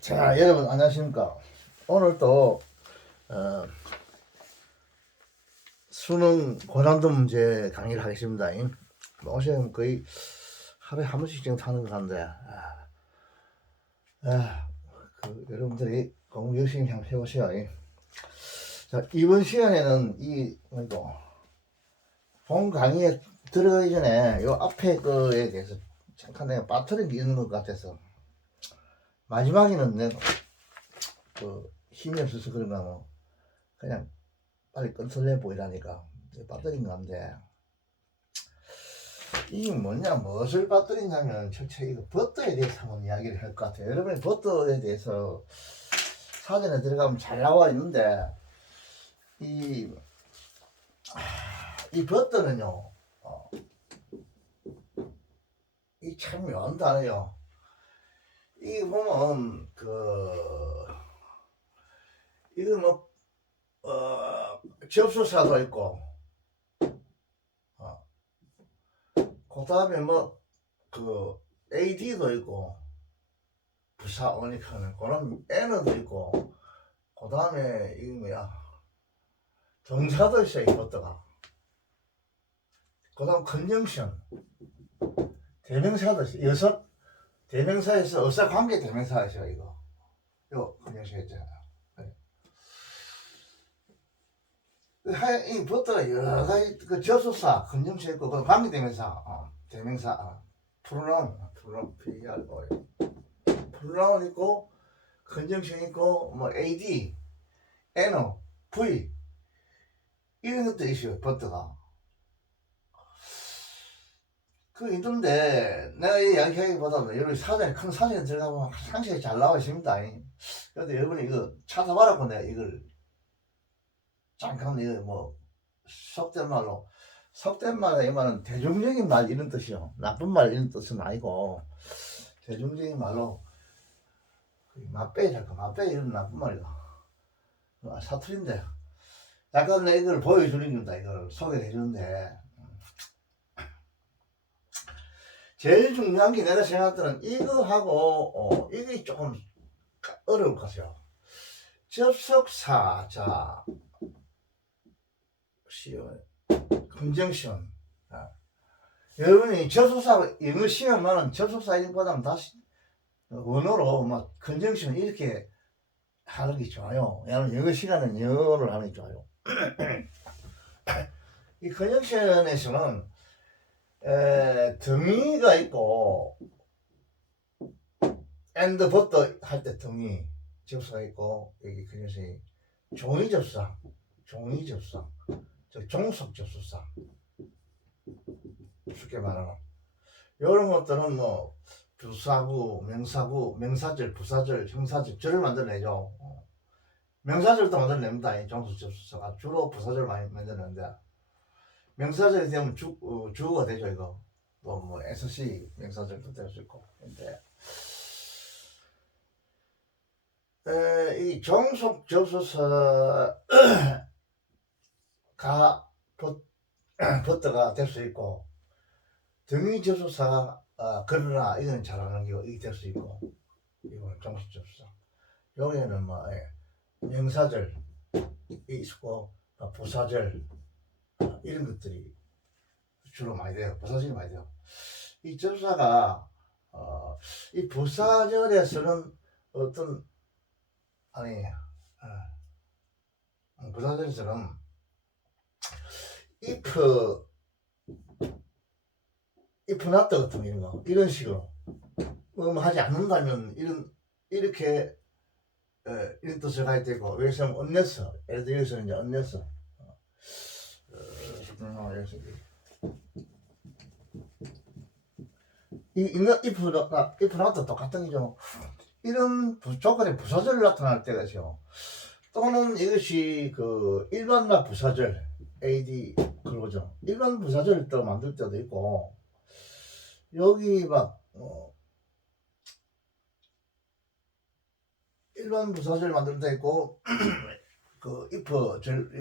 자, 여러분 안녕하십니까? 오늘 또 어, 수능 고난도 문제 강의를 하겠습니다. 오시면 거의 하루에 한 번씩 정도 하는 것 같은데, 여러분들이 공부 열심히 한번 해보세요. 자, 이번 시간에는 본 강의에 들어가기 전에 요 앞에 거에 대해서 잠깐 내가 빠뜨린 게 있는 것 같아서, 마지막에는 내가 힘이 없어서 그런가 뭐 그냥 빨리 끊설내 보이라니까 빠뜨린 건데, 이게 뭐냐, 무엇을 빠뜨리냐면 철저히 이거 버터에 대해서 한번 이야기를 할 것 같아요. 여러분이 버터에 대해서 사전에 들어가면 잘 나와 있는데, 이 버터는요, 이 참 묘한 단어요. 이게 보면 이거 뭐 접수사도 있고, 그 다음에 AD도 있고, 부사 오니까는 그런 N도 있고, 그 다음에 이게 뭐야, 동사도 있어요, 이 버터가. 그 다음 컨정션, 대명사도 있어요. 대명사에서 의사관계 대명사에서 이거 컨정션 있잖아요. 이 버터가 여러 가지 접수사, 컨정션 있고, 그 관계대명사, 대명사, 프로나운, 프로나운 있고, 컨정션 있고, AD, N, V 이런 것도 있어요, 버터가. 있던데, 내가 이야기하기보다는 여러분이 큰 사전에 들어가보면 상세히 잘 나와 있습니다. 그래도 여러분이 이거 찾아봐라고 내가 이걸 잠깐 속된 말이 말은 대중적인 말 이런 뜻이요. 나쁜 말 이런 뜻은 아니고, 대중적인 말로 맛배기랄까, 맛배기 이런 나쁜 말이다. 사투리인데, 약간 내가 이걸 보여주는 겁니다. 이걸 소개를 해주는데, 제일 중요한 게 내가 생각할 때는 이거하고 이게 조금 어려울 것 같아요. 접속사, 자, 컨정션. 여러분이 접속사 영어 시험은 접속사 이름보다는 다시 원어로 컨정션 이렇게 하는 게 좋아요. 왜냐하면 영어 시간은 영어를 하는 게 좋아요. 이 컨정션에서는 등위가 있고, and but 할 때 등위 접수가 있고, 여기 컨정션이 종이 접수사, 종속 접수사, 쉽게 말하면 이런 것들은 부사구, 명사구, 명사절, 부사절, 형사절, 절을 만들어내죠. 명사절도 만들어냅니다. 종속 접수사가 주로 부사절 많이 만들어내는데, 명사절이 되면 주어가 되죠. 이거 또 SC 명사절도 될 수 있고. 근데 이 종속 접수사가 버터가 될 수 있고, 등위 접수사가 그러나 이건 잘하는 게 이게 될 수 있고, 이거는 종속 접수사. 여기에는 명사절이 있고, 부사절 이런 것들이 주로 많이 돼요. 부사절이 많이 돼요. 이 접사가 이 부사절에서는 부사절에서는 if not 같은 이런 거, 이런 식으로 하지 않는다면 이렇게 이런 뜻을 가야 되고, 여기서 unless, 예를 들어 여기서는 이제 unless, if not도 똑같은 거죠. 이런 조건에 부사절이 나타날 때가 있어요. 또는 이것이 일반나 부사절, AD 그러죠. 일반 부사절을 또 만들 때도 있고, 여기 일반 부사절 만들 때 있고, if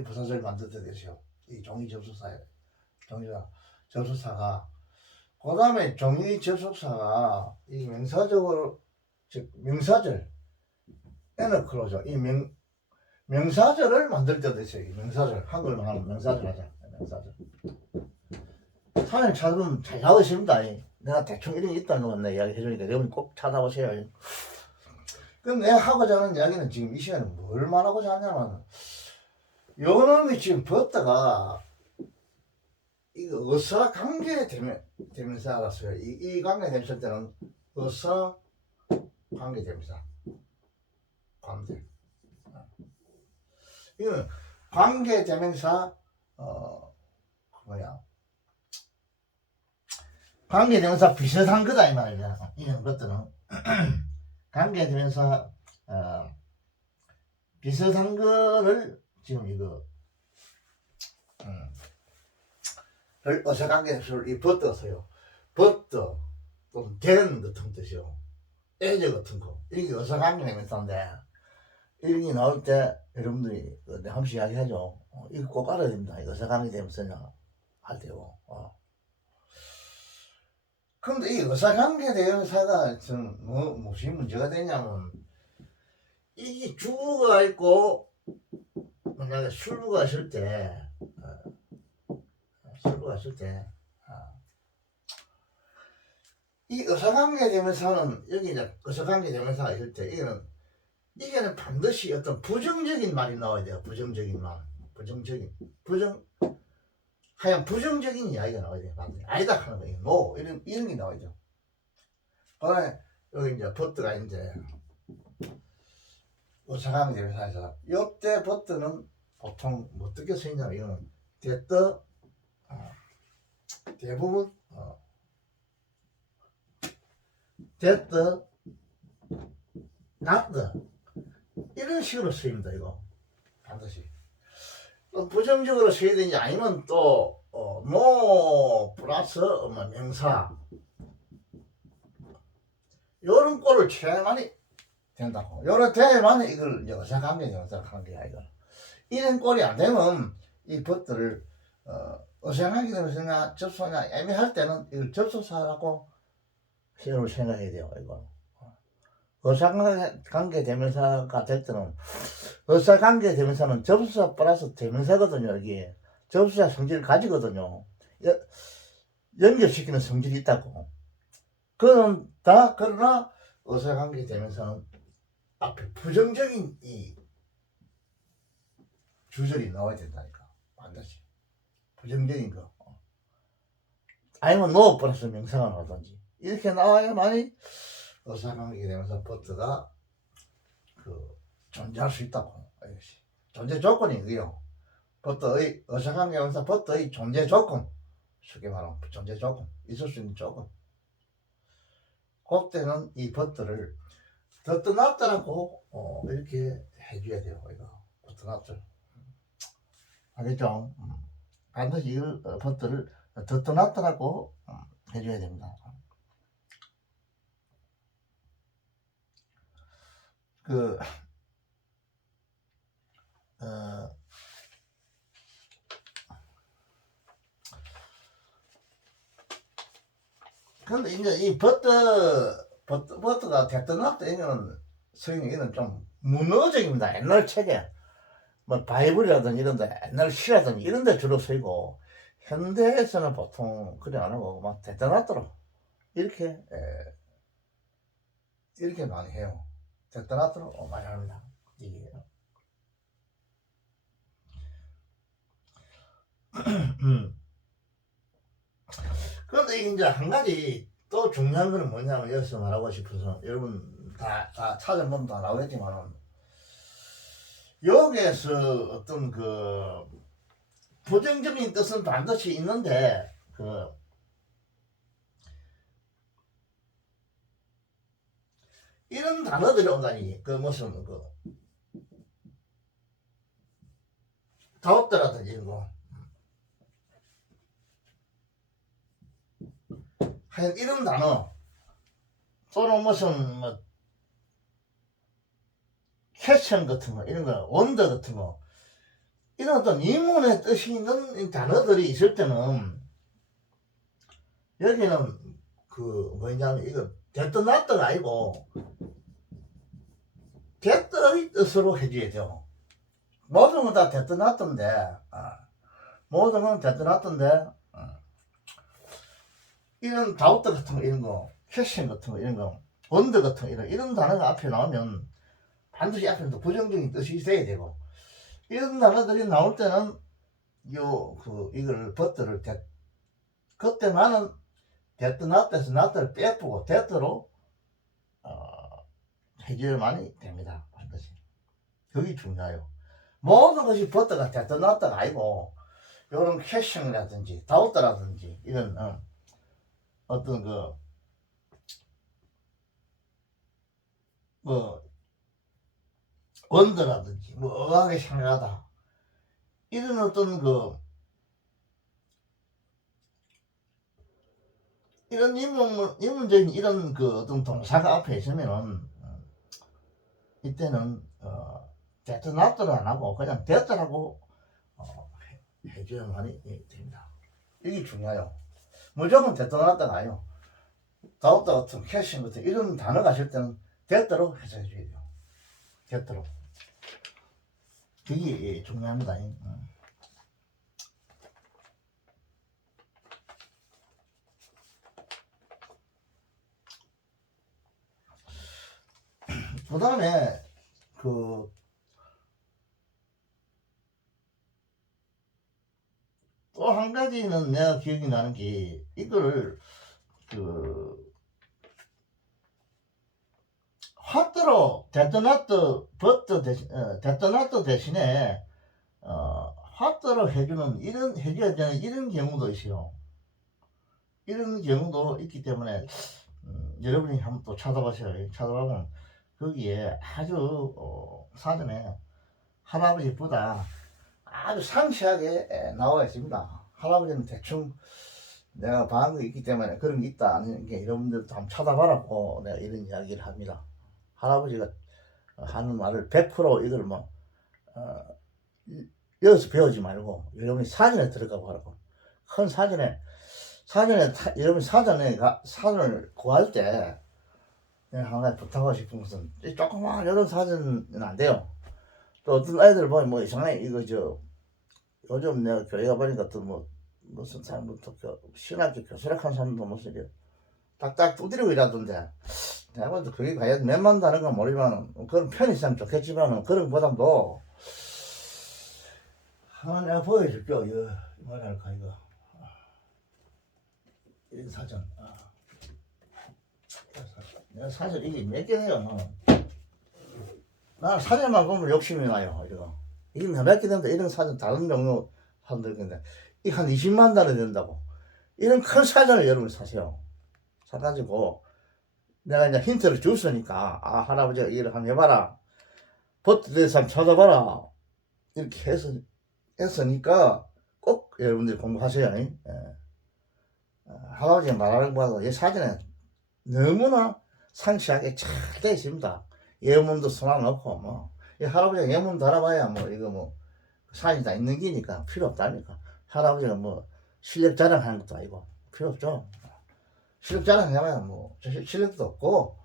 부사절 만들 때도 있어요. 이 종이 접수사에, 접수사가. 그 다음에 종이 접속사가 이 명사적으로, 즉 명사절, 에너클로저 이 명사절을 만들 때도 있어요. 이 명사절 한글로 하는 명사절 하자. 명사절. 사장님 찾으면 잘 나오십니다. 내가 대충 이런 게 있다는 건 내 이야기 해주니까 여러분 꼭 찾아보세요. 그럼 내가 하고자 하는 이야기는 지금 이 시간에 뭘 말하고자 하냐면 요놈이 지금 벗다가 이거 의사 관계 되면서 알았어요. 이 관계 되면서 때는 의사 관계 되면서 관계. 이거 관계 대명사 뭐야 관계 대명사 비슷한 거다 이 말이야. 이런 것들은 관계 대명사 비슷한 거를 지금 이거 어색관계를 이 벗어서요. 벗어 좀 되는 같은 뜻이요. 애저 같은 거 이게 어색관계 대명사인데 이런 게 나올 때 여러분들이 한 번씩 이야기하죠. 이거 꼭 알아야 됩니다. 이거 어색관계 대명사냐 할 때요. 근데 이 어색관계 대명사가 좀 무슨 문제가 되냐면 이게 주어가 있고 만약에 술부가 있을 때 이 의사관계 되면서는 여기 이제 의사관계 되면서가 있을 때 이게는 반드시 어떤 부정적인 말이 나와야 돼요. 부정적인 말, 하여간 부정적인 이야기가 나와야 돼요. 아니다 하는 거예요. 노 이런 게 나와야 돼요. 그다음에 여기 이제 버트가 이제 의사관계 되면서에서 이때 버트는 보통 어떻게 쓰이냐면 이거는 됐다 대부분 됐다 낫다 이런 식으로 쓰입니다. 이거 반드시 부정적으로 써야 되는지 아니면 또 노 플러스 명사 요런 꼴을 채야만이 된다고. 요런 돼야만이 이걸 어색관계 명사 하는 거야. 이거 이런 꼴이 안 되면 이 것들을 어색하게 되면서 접속이나 애매할 때는 이걸 접속사라고 새로 생각해야 돼요. 이거 어색관계 대명사가 될 때는 어색관계 대명사는 접속사 플러스 대명사거든요. 여기 접속사 성질을 가지거든요. 연결시키는 성질이 있다고. 그러나 어색관계 대명사는 앞에 부정적인 이 주절이 나와야 된다니까. 반드시 부정적인 거. 아니면 노 플러스 명사가 나오든지 이렇게 나와야만이 어색관계 대명사 버트가 존재할 수 있다고. 이것이 존재 조건이 그게요. 버트의 어색관계 대명사 버트의 존재 조건, 쉽게 말하면 존재 조건, 있을 수 있는 조건. 그때는 이 버트를 더 떠났다라고 이렇게 해줘야 돼요. 이거 버트났죠. 알겠죠? 반드시 이걸 버트를 더 떠났다라고 해줘야 됩니다. 근데 이제 이 버트가 대떠났다 이거는 성경 이는 좀 문어적입니다. 옛날 책에 뭐 바이블이라든지 이런데 옛날 시라든지 이런데 주로 쓰이고 현대에서는 보통 그래 안 하고 막 대떠났더라 이렇게 많이 해요. 대떠났더라 많이 합니다. 이게 그런데 이제 한 가지 또 중요한 거는 뭐냐면 여기서 말하고 싶어서 여러분 다 찾아보면 다 나오겠지만은 여기에서 어떤 부정적인 뜻은 반드시 있는데 이런 단어들이 온다니 무슨 다업다라든지 이런 거 하여간 이런 단어 또는 무슨 캐션 같은 거 이런 거 원더 같은 거 이런 어떤 인문의 뜻이 있는 단어들이 있을 때는 여기는 뭐냐면 이거 됐다 놨다가 아니고 대뜰의 뜻으로 해줘야 돼요. 모든 건 다 대떠났던데, 모든 건 대떠났던데, 이런 다우트 같은 거, 이런 거, 캐싱 같은 거, 이런 거, 원더 같은 거, 이런 단어가 앞에 나오면 반드시 앞에서 부정적인 뜻이 있어야 되고, 이런 단어들이 나올 때는 이걸 버터를 그때 나는 대떠났다해서 나트를 빼쁘고 대떠로 해줘야만이 됩니다. 반드시. 그게 중요해요. 모든 것이 버터가 대떠났다가 아니고, 이런 캐싱이라든지 다우트라든지 이런 어떤 뭐 원더라든지 뭐 어학에 생각하다 이런 어떤 이런 인문적인 이런 어떤 동사가 앞에 있으면은 이때는 데트나트를 안 하고 그냥 데트라고 해줘야만이 됩니다. 이게 중요해요. 무조건 데트나트가 아니요. 다우트 같은 캐싱 같은 이런 단어가 있을 때는 데트로 해서 해줘야 돼요. 데트로. 그게 중요합니다. 그 다음에 또 한 가지는 내가 기억이 나는 게 이거를 핫도로 데토나트 버터 대신 데토나트 대신에 핫도로 해주는 이런 해줘야 되는 이런 경우도 있어요. 이런 경우도 있기 때문에 여러분이 한번 또 찾아보세요. 찾아보면 거기에 아주 사전에 할아버지보다 아주 상세하게 나와 있습니다. 할아버지는 대충 내가 봐한 거 있기 때문에 그런 게 있다 아닌 게 여러분들도 한번 찾아봐라고 내가 이런 이야기를 합니다. 할아버지가 하는 말을 100% 이걸 뭐 여기서 배우지 말고 여러분이 사전에 들어가 보라고. 큰 사전에 여러분 사전을 구할 때 내가 한 가지 부탁하고 싶은 것은 조그마한 이런 사전은 안 돼요. 또 어떤 아이들 보면 뭐 이상하게 이거 요즘 내가 교회 가보니까 또 무슨 사람부터 신학교 교수락한 사람도 무슨 딱딱 두드리고 이러던데 내가 봐도 그게 과연 몇만 다는 건 모르지만 그런 편의상 좋겠지만 그런 보다도 하나 내가 보여줄게요. 이거 뭐랄까 이거 이 사전 내가 사전 이게 몇 개 돼요. 나는 사전만 보면 욕심이 나요. 이게 몇 개 된다. 이런 사전 다른 종류 사람들 건데 이게 한 20만 단이 된다고. 이런 큰 사전을 여러분 사세요. 사가지고 내가 이제 힌트를 줬으니까 할아버지가 일을 한번 해봐라. 버트 대해서 한번 찾아봐라. 이렇게 했으니까 꼭 여러분들이 공부하셔야 해. 할아버지가 말하는 것보다 이 사전에 너무나 상세하게 잘 되어 있습니다. 예문도 수나 넣고 이 할아버지가 예문 달아봐야 이거 사진이 다 있는 기니까 필요 없다니까. 할아버지가 실력 자랑하는 것도 아니고 필요 없죠. 실력 자랑해봐야 실력도 없고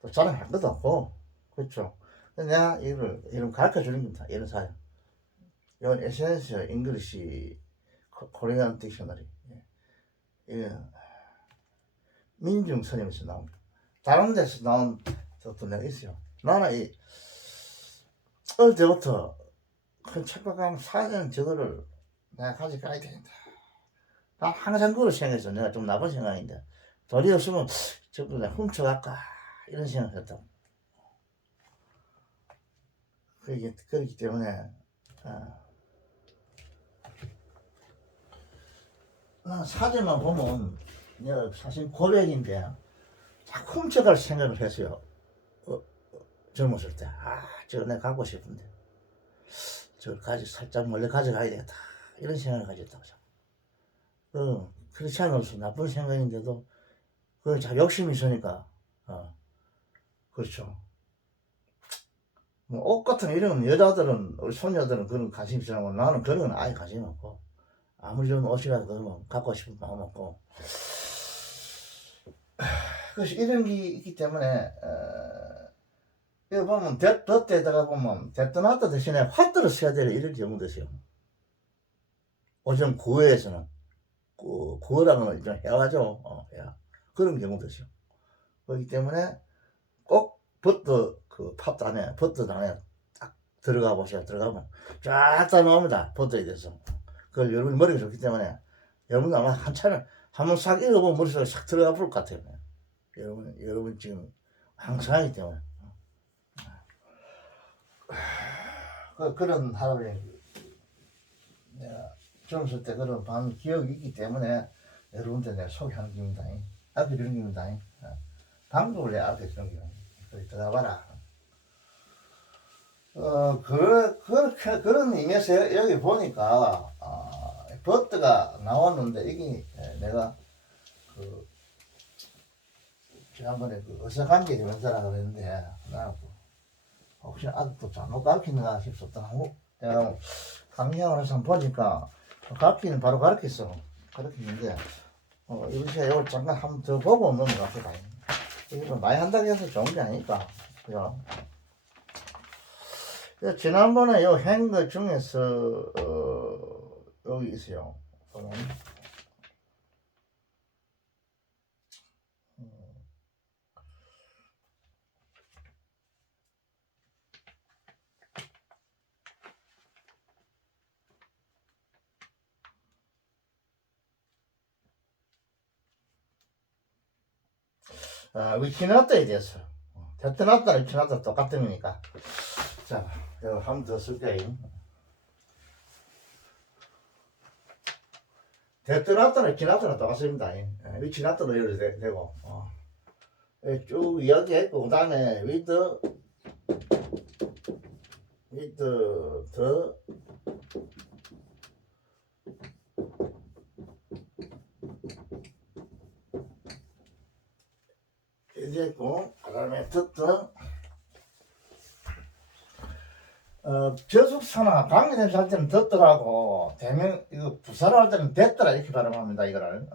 또 자랑할 것도 없고 그렇죠. 내가 이런 가르쳐 주는 겁니다. 이런 사연. 이건 SNS 잉글리시 코리안 딕셔너리. 민중 선임에서 나옵니다. 다른 데서 나온 것도 내가 있어요. 나는 어릴 때부터 큰 책과 가면 사전 저거를 내가 가져가야 된다. 난 항상 그걸 생각했어. 내가 좀 나쁜 생각인데 돈이 없으면 저거 내가 훔쳐갈까 이런 생각을 했다. 그렇기 때문에 난 사진만 보면 내가 사실 고백인데 자꾸 훔쳐갈 생각을 했어요. 젊었을 때 저거 내가 갖고 싶은데 저걸 살짝 몰래 가져가야 되겠다 이런 생각을 가졌다고. 그렇지 않아서 나쁜 생각인데도 그걸 자 욕심이 있으니까 그렇죠. 옷 같은 이런 여자들은 우리 손녀들은 그런 관심 있지만 나는 그런 건 아예 관심 없고 아무리 좋은 옷이라도 그러면 갖고 싶은 마음 없고 그래서 이런 게 있기 때문에 이거 보면 덧대다가 보면 데토나터 대신에 화들을 써야 되는 이런 경우도 있어요. 오전 9회에서는 구호랑은 좀 해와죠. 해와. 그런 경우도 있어요. 그렇기 때문에 꼭 버터 안에 딱 들어가 보세요. 들어가면 쫙 다 나옵니다. 버터에 대해서. 그걸 여러분 머리가 좋기 때문에 여러분 아마 한참을 한번 싹 읽어보면 머릿속에 싹 들어가 볼 것 같아요. 여러분 지금 항상 하기 때문에. 그런 하루에 내가 젊었을 때 그런 반 기억이 있기 때문에 여러분들 내가 소개하는 겁니다. 앞에 주는 겁니다. 방법을 내가 앞에 주는 겁니다. 그래 들어가봐라. 그런 의미에서 여기 보니까 버트가 나왔는데 이게 내가 지난번에 어서간게 명사라고 그랬는데 나 혹시 아직도 잘못 가르치는가 싶었다. 내가 강의하고 나서 보니까 가르치는 바로 가르치는데 이번 시간에 이걸 잠깐 한번 더 보고 오는 것 같아. 이거 많이 한다고 해서 좋은 게 아니니까. 그죠? 지난번에 요 행거 중에서 여기 있어요. 위키나다에 대해서 데토나다랑 위키나다 똑같은 거니까 자 이거 한 번 더 쓸게요. 데토나다랑 위키나다랑 똑같습니다. 위키나다도 이렇게 되고 쭉 이야기했고 그 다음에 with the 이제 있고 그 다음에 듣던 저속사나 방위대사 할 때는 듣더라고 대명 이거 부사로 할 때는 됐더라 이렇게 발음합니다 이거를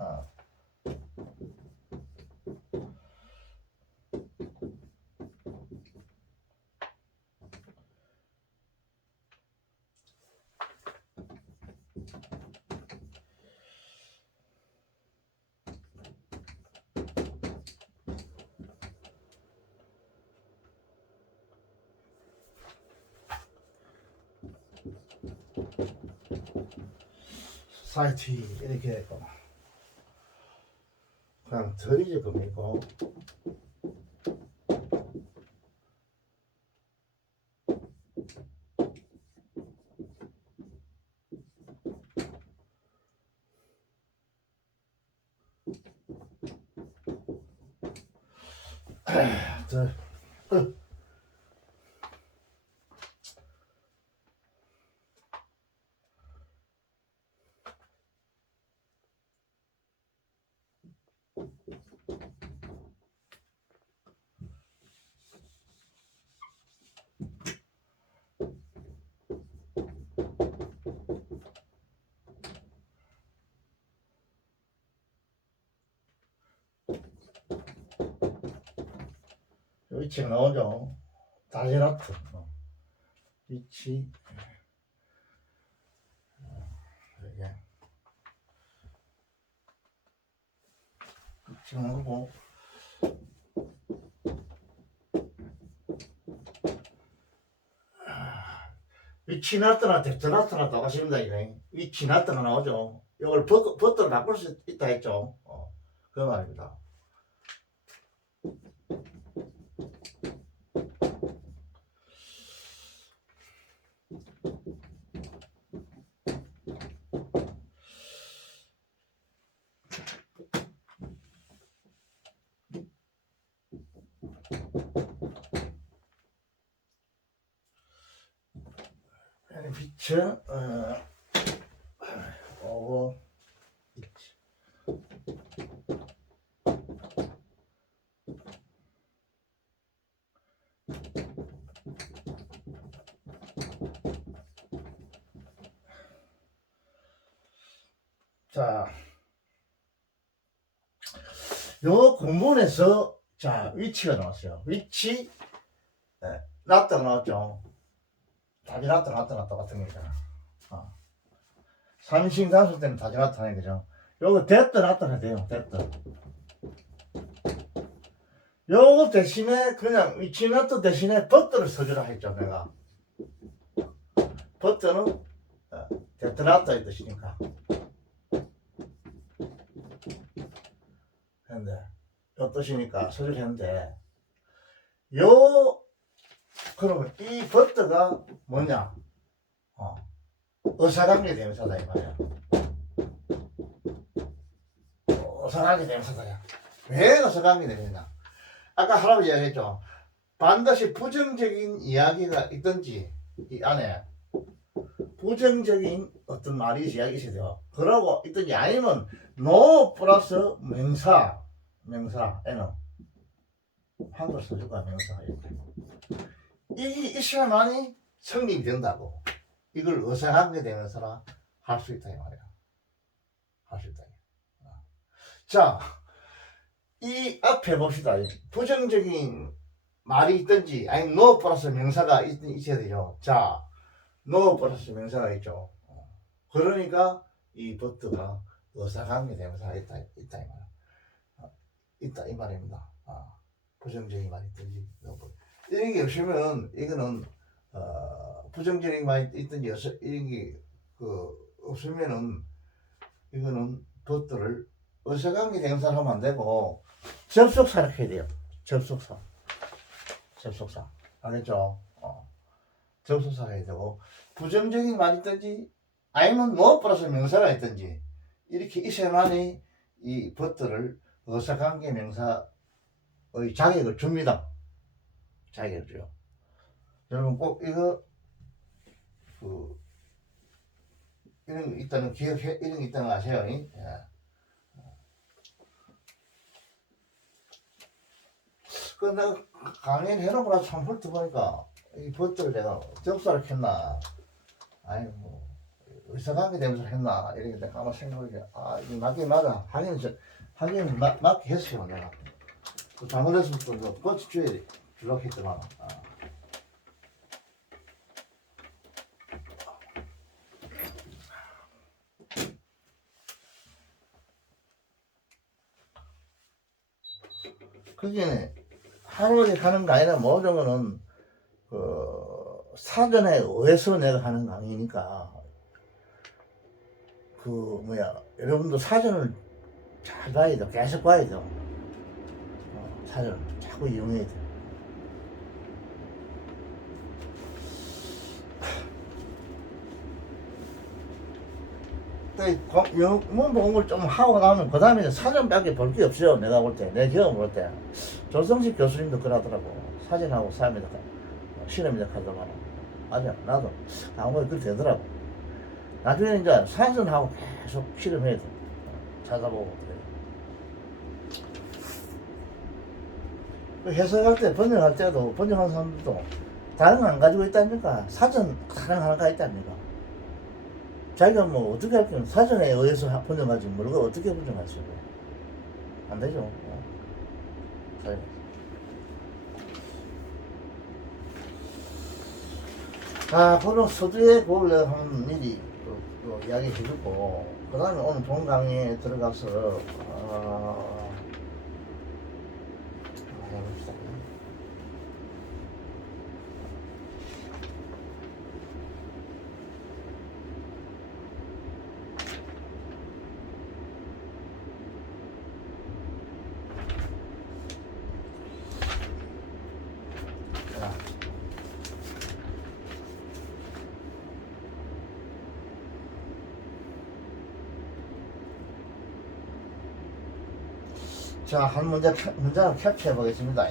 사이트 이렇게 됐고 그냥 덜이지 겁니까 위치가 나오죠. 다제라트 위치 이게 위치가 나오고 위치 나트나 데토나트나 똑같습니다. 이거 위치 나트나 나오죠. 이걸 버터를 바꿀 수 있다 했죠. 그 말입니다. 비트 오버 자, 요 공문에서 자 위치가 나왔어요. 위치 낫다가 나왔죠. 답이 낫다 같은 거잖아. 삼식 단수 때는 답이 낫다는 거죠. 요거 됐다 낫다가 돼요. 됐다. 요거 대신에 그냥 위치너트 대신에 버터를 써주라 했죠. 내가 버터는 됐다 낫다의 뜻이니까. 근데 요 뜻이니까 써주라 했는데 요 그러면 이 버터가 뭐냐? 의사관계 대명사다 이 말이야. 의사관계 대명사다야. 왜 의사관계 대명사냐? 아까 할아버지 이야기했죠. 반드시 부정적인 이야기가 있든지 이 안에 부정적인 어떤 말이 이야기 있어야 돼요. 그러고 있든지 아니면 no 플러스 명사에는 한글 써줄까 명사 이게 있어야만이 성립이 된다고. 이걸 의사관계 대명사라 할 수 있다 이 말이야. 할 수 있다. 자, 이 앞에 봅시다. 부정적인 말이 있든지 아니 no 플러스 명사가 있어야 되죠. 자, no 플러스 명사가 있죠. 그러니까 이 버트가 의사관계 대명사가 있다 이 말이야. 있다 이 말입니다. 부정적인 말이 있든지 이런 게 없으면 이거는 부정적인 말이 있든지 이런 게 없으면은 이거는 버트를 의사관계 대명사를 하면 안 되고 접속사를 해야 돼요. 접속사 알겠죠? 접속사를 해야 되고 부정적인 말이 있든지 아니면 no 플러스 명사가 있든지 이렇게 있어야만이 이 버트를 의사관계 명사의 자격을 줍니다. 자격을 줘요. 여러분 꼭 이거 이런 거 있다는 기억해 이런 거 있다는 거 아세요? 예. 그 내가 강연 해놓고 참 훑어보니까 이 버트를 내가 접수를 했나 아니 뭐 의사관계 되면서 했나 이렇게 내가 아마 생각을 해. 이거 맞긴 맞아. 하긴 맞게 했어요 내가. 잘못했으면 또 버트 주려고 했더만. 그게 하루에 가는 거 아니라 모든 거는 사전에 의해서 내가 하는 강의니까 여러분도 사전을 잘 봐야 돼. 계속 봐야 돼. 사전을 자꾸 이용해야 돼. 영문 공부를 좀 하고 나면 그 다음에 사전밖에 볼 게 없어요. 내가 볼 때, 내 경험 볼 때. 조성식 교수님도 그러더라고. 사전하고 실험이다 하더만. 맞아, 나도 아무래도 그렇게 되더라고. 나중에 이제 사전하고 계속 실험해야 돼. 찾아보고 그래. 해석할 때, 번역할 때도 번역하는 사람들도 다른 거 안 가지고 있다니까 사전 다른 하나가 있다니까. 자기가 뭐 어떻게 할게요? 사전에 의해서 번역하지 모르고 어떻게 번역하시고 안 되죠. 그럼 서두에 그걸 한 미리 또 이야기 해주고 그 다음에 오늘 본 강의에 들어가서 해봅시다. 자, 한 문장을 캡처해 보겠습니다.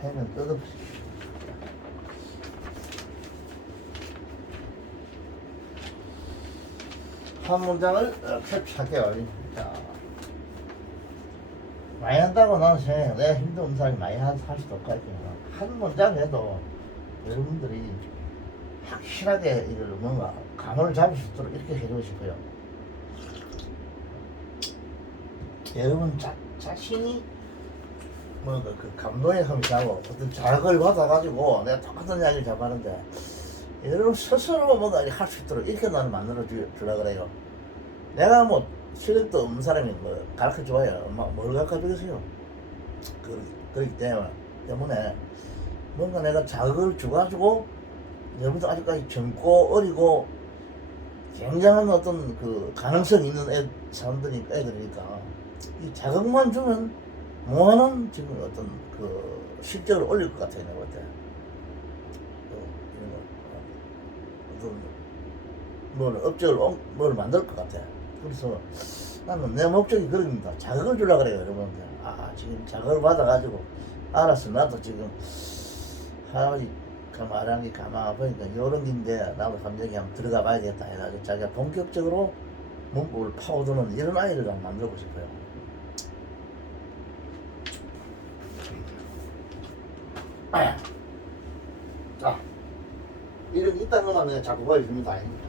펜은 뜯어보세요. 한 문장을 캡처할게요. 자, 많이 한다고 나는 생각해. 내가 힘든 사람이 많이 할 수도 없고 한 문장 해도 여러분들이 확실하게 이걸 뭔가 감을 잡을 수 있도록 이렇게 해주고 싶어요. 여러분 자신이 그 감동의 흠이하고 어떤 자극을 받아가지고 내가 똑같은 이야기를 자꾸 하는데 여러분 스스로 뭔가 할 수 있도록 이렇게 나는 만들어 주라 그래요. 내가 뭐 실력도 없는 사람이 뭐 가르쳐 줘야 뭘 가르쳐 주겠어요. 그렇기 때문에 뭔가 내가 자극을 줘가지고 여러분도 아직까지 젊고 어리고 굉장한 어떤 그 가능성 있는 애들이니까 이 자극만 주면 뭐하는 지금 어떤 그 실적을 올릴 것 같아요. 내가 볼 때. 어떤 뭘 업적을 뭘 만들 것 같아. 그래서 나는 내 목적이 그럽니다. 자극을 주려고 그래요, 여러분들. 지금 자극을 받아가지고 알았어. 나도 지금 할아버지 그 말하는 게 가만 보니까 요런 긴데 나도 감정이 한번 들어가 봐야 되겠다 해가지고 자기가 본격적으로 문법을 파고드는 이런 아이를 좀 만들고 싶어요. 자, 이런 이딴 것만 내가 자꾸 보여주는 거 아닙니까?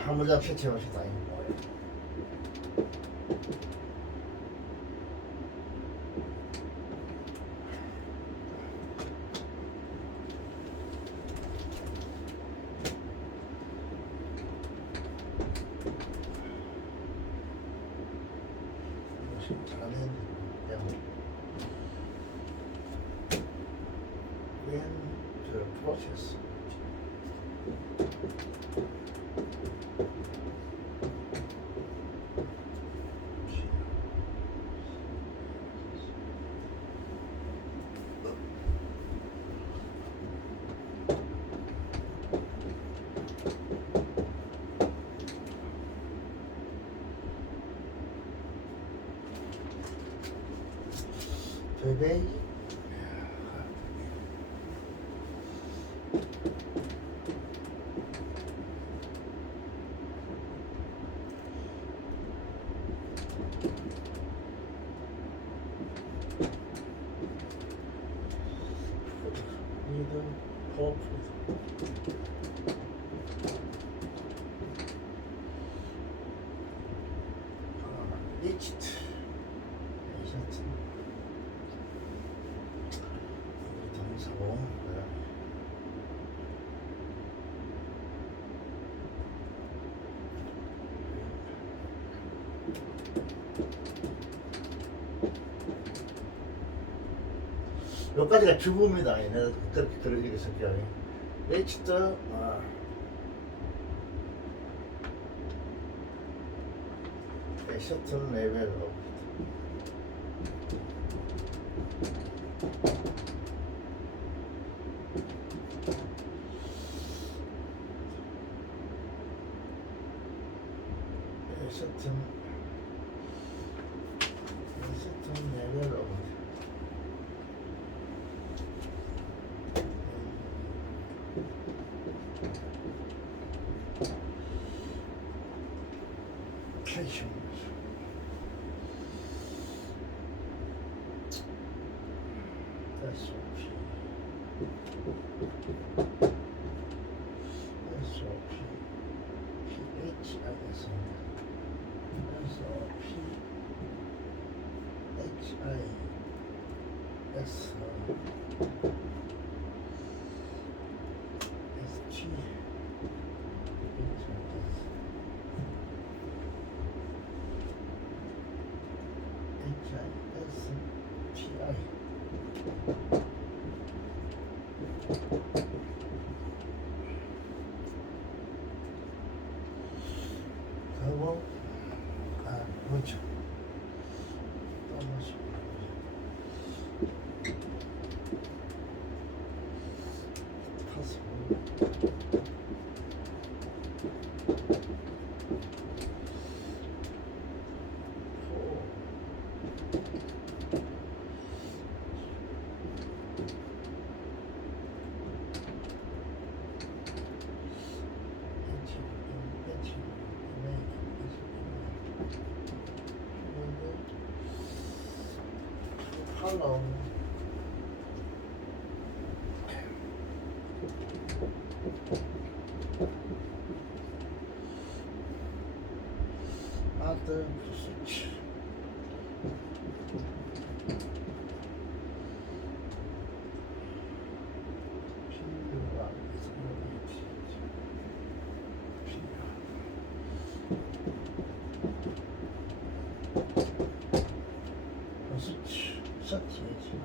한 문장 채취해보시다. When the process today either pop reached 동사고 여기까지가 주부입니다. 내가 그렇게 글을 이렇게 쓸게요. reached a certain level of certain level of passion. That's okay. That's okay. PHIS. 그리고 뭐죠? Hello. 나트 스위치 스위치 스위치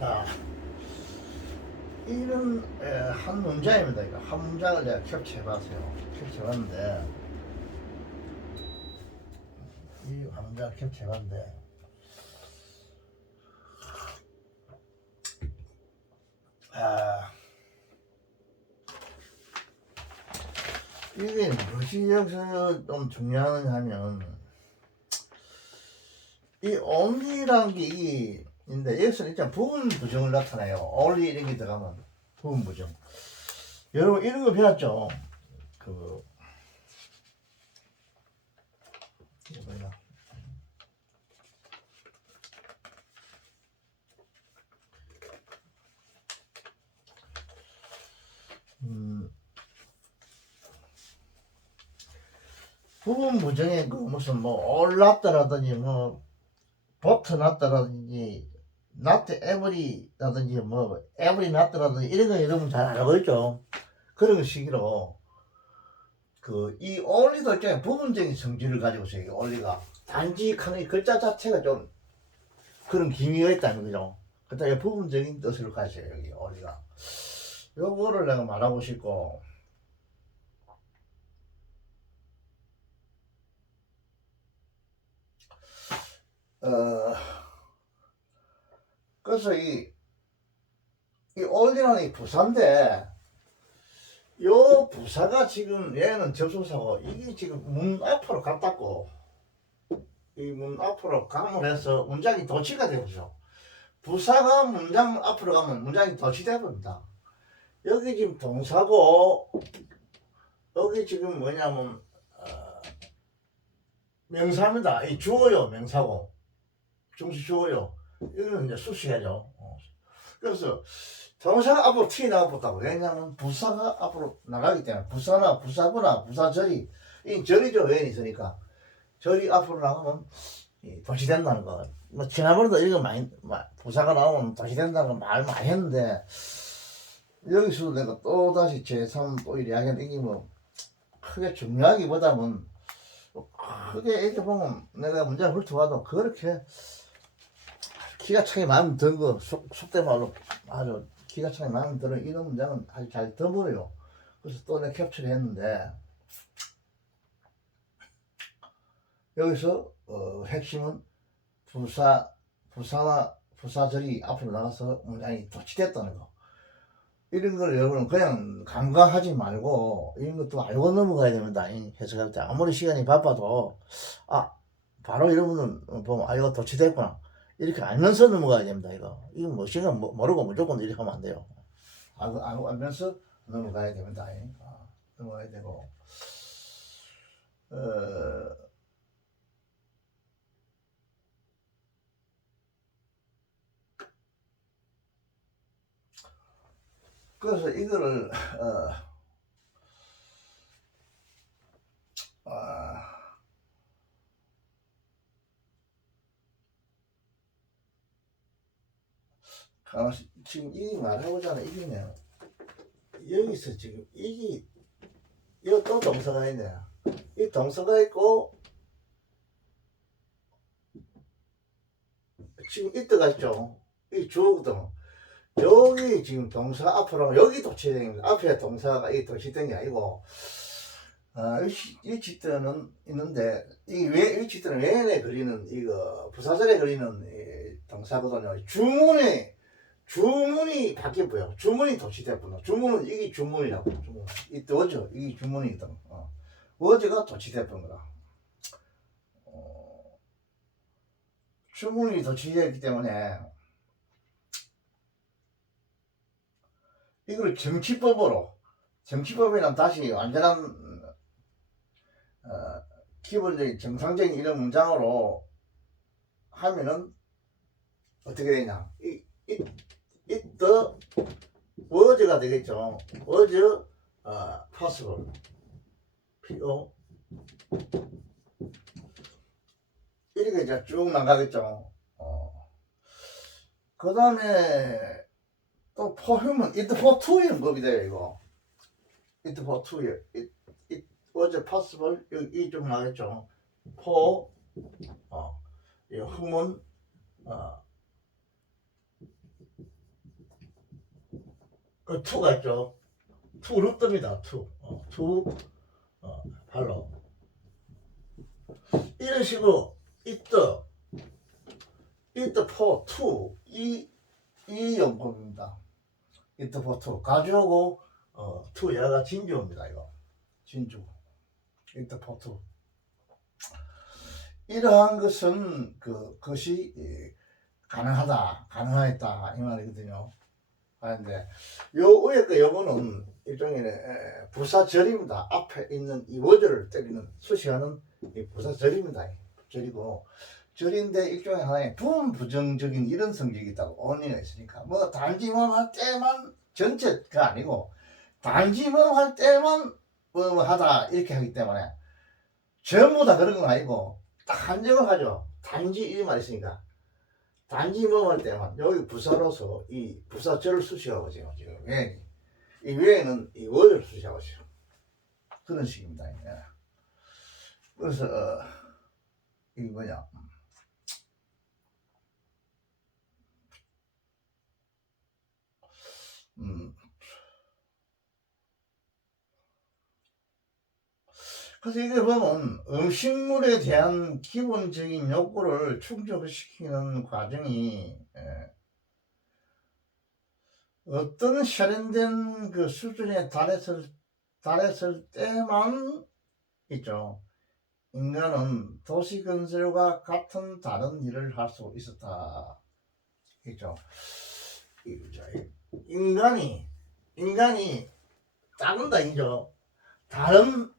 자, 이런 한 문장입니다. 이거 한 문장을 제가 캡처해봤어요. 캡처해봤는데 이 한 문장을 캡처해봤는데 이게 무엇이 여기서 좀 중요하냐 하면 이 only라는 게 있는데 여기서는 일단 부분 부정을 나타내요. only 이런 게 들어가면 부분 부정. 여러분 이런 거 배웠죠? 이거 뭐야? 부분 부정에 그 무슨 뭐 올랐다라든지 뭐 버텨놨다라든지 not every라든지 뭐 every not라든지 이런 거 여러분 잘 알고 있죠. 그런 식으로 이 only도 있잖아요. 부분적인 성질을 가지고 있어요. 이 only가 단직하는 이 글자 자체가 좀 그런 기미가 있다는 거죠. 그다음에 부분적인 뜻을 가져요. 여기 only가 요거를 내가 말하고 싶고 그래서 이 only라는 이 부사인데 요 부사가 지금 얘는 접속사고 이게 지금 문 앞으로 갔다고 이 문 앞으로 감을 해서 문장이 도치가 되죠. 부사가 문장 앞으로 가면 문장이 도치돼 버립니다. 여기 지금 동사고 여기 지금 뭐냐면 명사입니다. 이 주어요 명사고 중시 주어요. 이거는 이제 수식해야죠. 그래서 동사가 앞으로 튀어나왔다고. 왜냐하면 부사가 앞으로 나가기 때문에 부사나 부사구나 부사절이 이 절이죠. 왜 있으니까 절이 앞으로 나가면 도시된다는 거. 뭐 지난번에도 이거 많이 부사가 나오면 도시된다는 거 말 많이 했는데 여기서도 내가 또 다시 제3 또 이야기하는 이게 뭐 크게 중요하기보다는 크게 이렇게 보면 내가 문제를 훑어봐도 그렇게 기가 차게 마음 든 거 속된 말로 아주 기가 차게 마음 드는 이런 문장은 아주 잘 드물어요. 그래서 또 내가 캡처를 했는데 여기서 핵심은 부사나 부사절이 앞으로 나가서 문장이 도치됐다는 거. 이런 걸 여러분은 그냥 간과하지 말고 이런 것도 알고 넘어가야 됩니다. 해석할 때 아무리 시간이 바빠도 바로 여러분은 보면 이거 도치됐구나 이렇게 알면서 넘어가야 됩니다. 이거 뭐 시간 모르고 무조건 이렇게 하면 안 돼요. 알면서 넘어가야 됩니다. 넘어가야 되고 그래서 이거를 지금 이 말해보잖아. 이게네 여기서 지금 이게 또 동사가 있네. 이 동사가 있고 지금 이때가 있죠. 이 주어거든. 여기 지금 동사 앞으로 여기 도치된 앞에 동사가 이 도치된 게 아니고 이 지들은 있는데 이 지들은 외에 걸리는 이거 부사절에 걸리는 동사거든요. 주문에 주문이 바뀌고요. 주문이 도치됐구나. 주문은 이게 주문이라고. 주문. 이 워즈 이게 주문이거든. 워즈가 도치됐던 거다. 주문이 도치됐기 때문에 이걸 정치법이란 다시 완전한 기본적인 정상적인 이런 문장으로 하면은 어떻게 되냐? the was가 되겠죠. was possible. PO 이렇게 이제 쭉 나가겠죠. 그 다음에 또 for human, it for two 연법이 돼요, 이거. it for two, it was possible, 여기 좀 나겠죠. for, human, 그 to가 있죠. to 루트입니다, to. 발로. 이런 식으로, it for two, 이 연법입니다. it for two. 가져오고, to 얘가 진주입니다, 이거. 진주. it for two. 이러한 것은 그것이 가능하였다 이 말이거든요. 그런데 요 위에 거 요거는 일종의 부사절입니다. 앞에 있는 이 워즈를 때리는 수식하는 이 부사절입니다. 절이고 절인데 일종의 하나의 부정적인 이런 성질이 있다고 언니가 있으니까 뭐 단지만 할 때만 전체가 아니고 단지만 할 때만 뭐 하다 이렇게 하기 때문에 전부 다 그런 건 아니고 딱 한정을 하죠. 단지 이 말이 있으니까 단지 뭐할 때만 여기 부사로서 이 부사절을 수식하고 지금 외행이 이 외에는 이 월을 수식하고 지금 그런 식입니다. 그래서 이게 뭐냐 그래서 이게 보면 음식물에 대한 기본적인 욕구를 충족시키는 과정이 어떤 세련된 그 수준에 달했을 때만 있죠. 인간은 도시 건설과 같은 다른 일을 할 수 있었다. 있죠. 인간이 다른 다이죠. 다른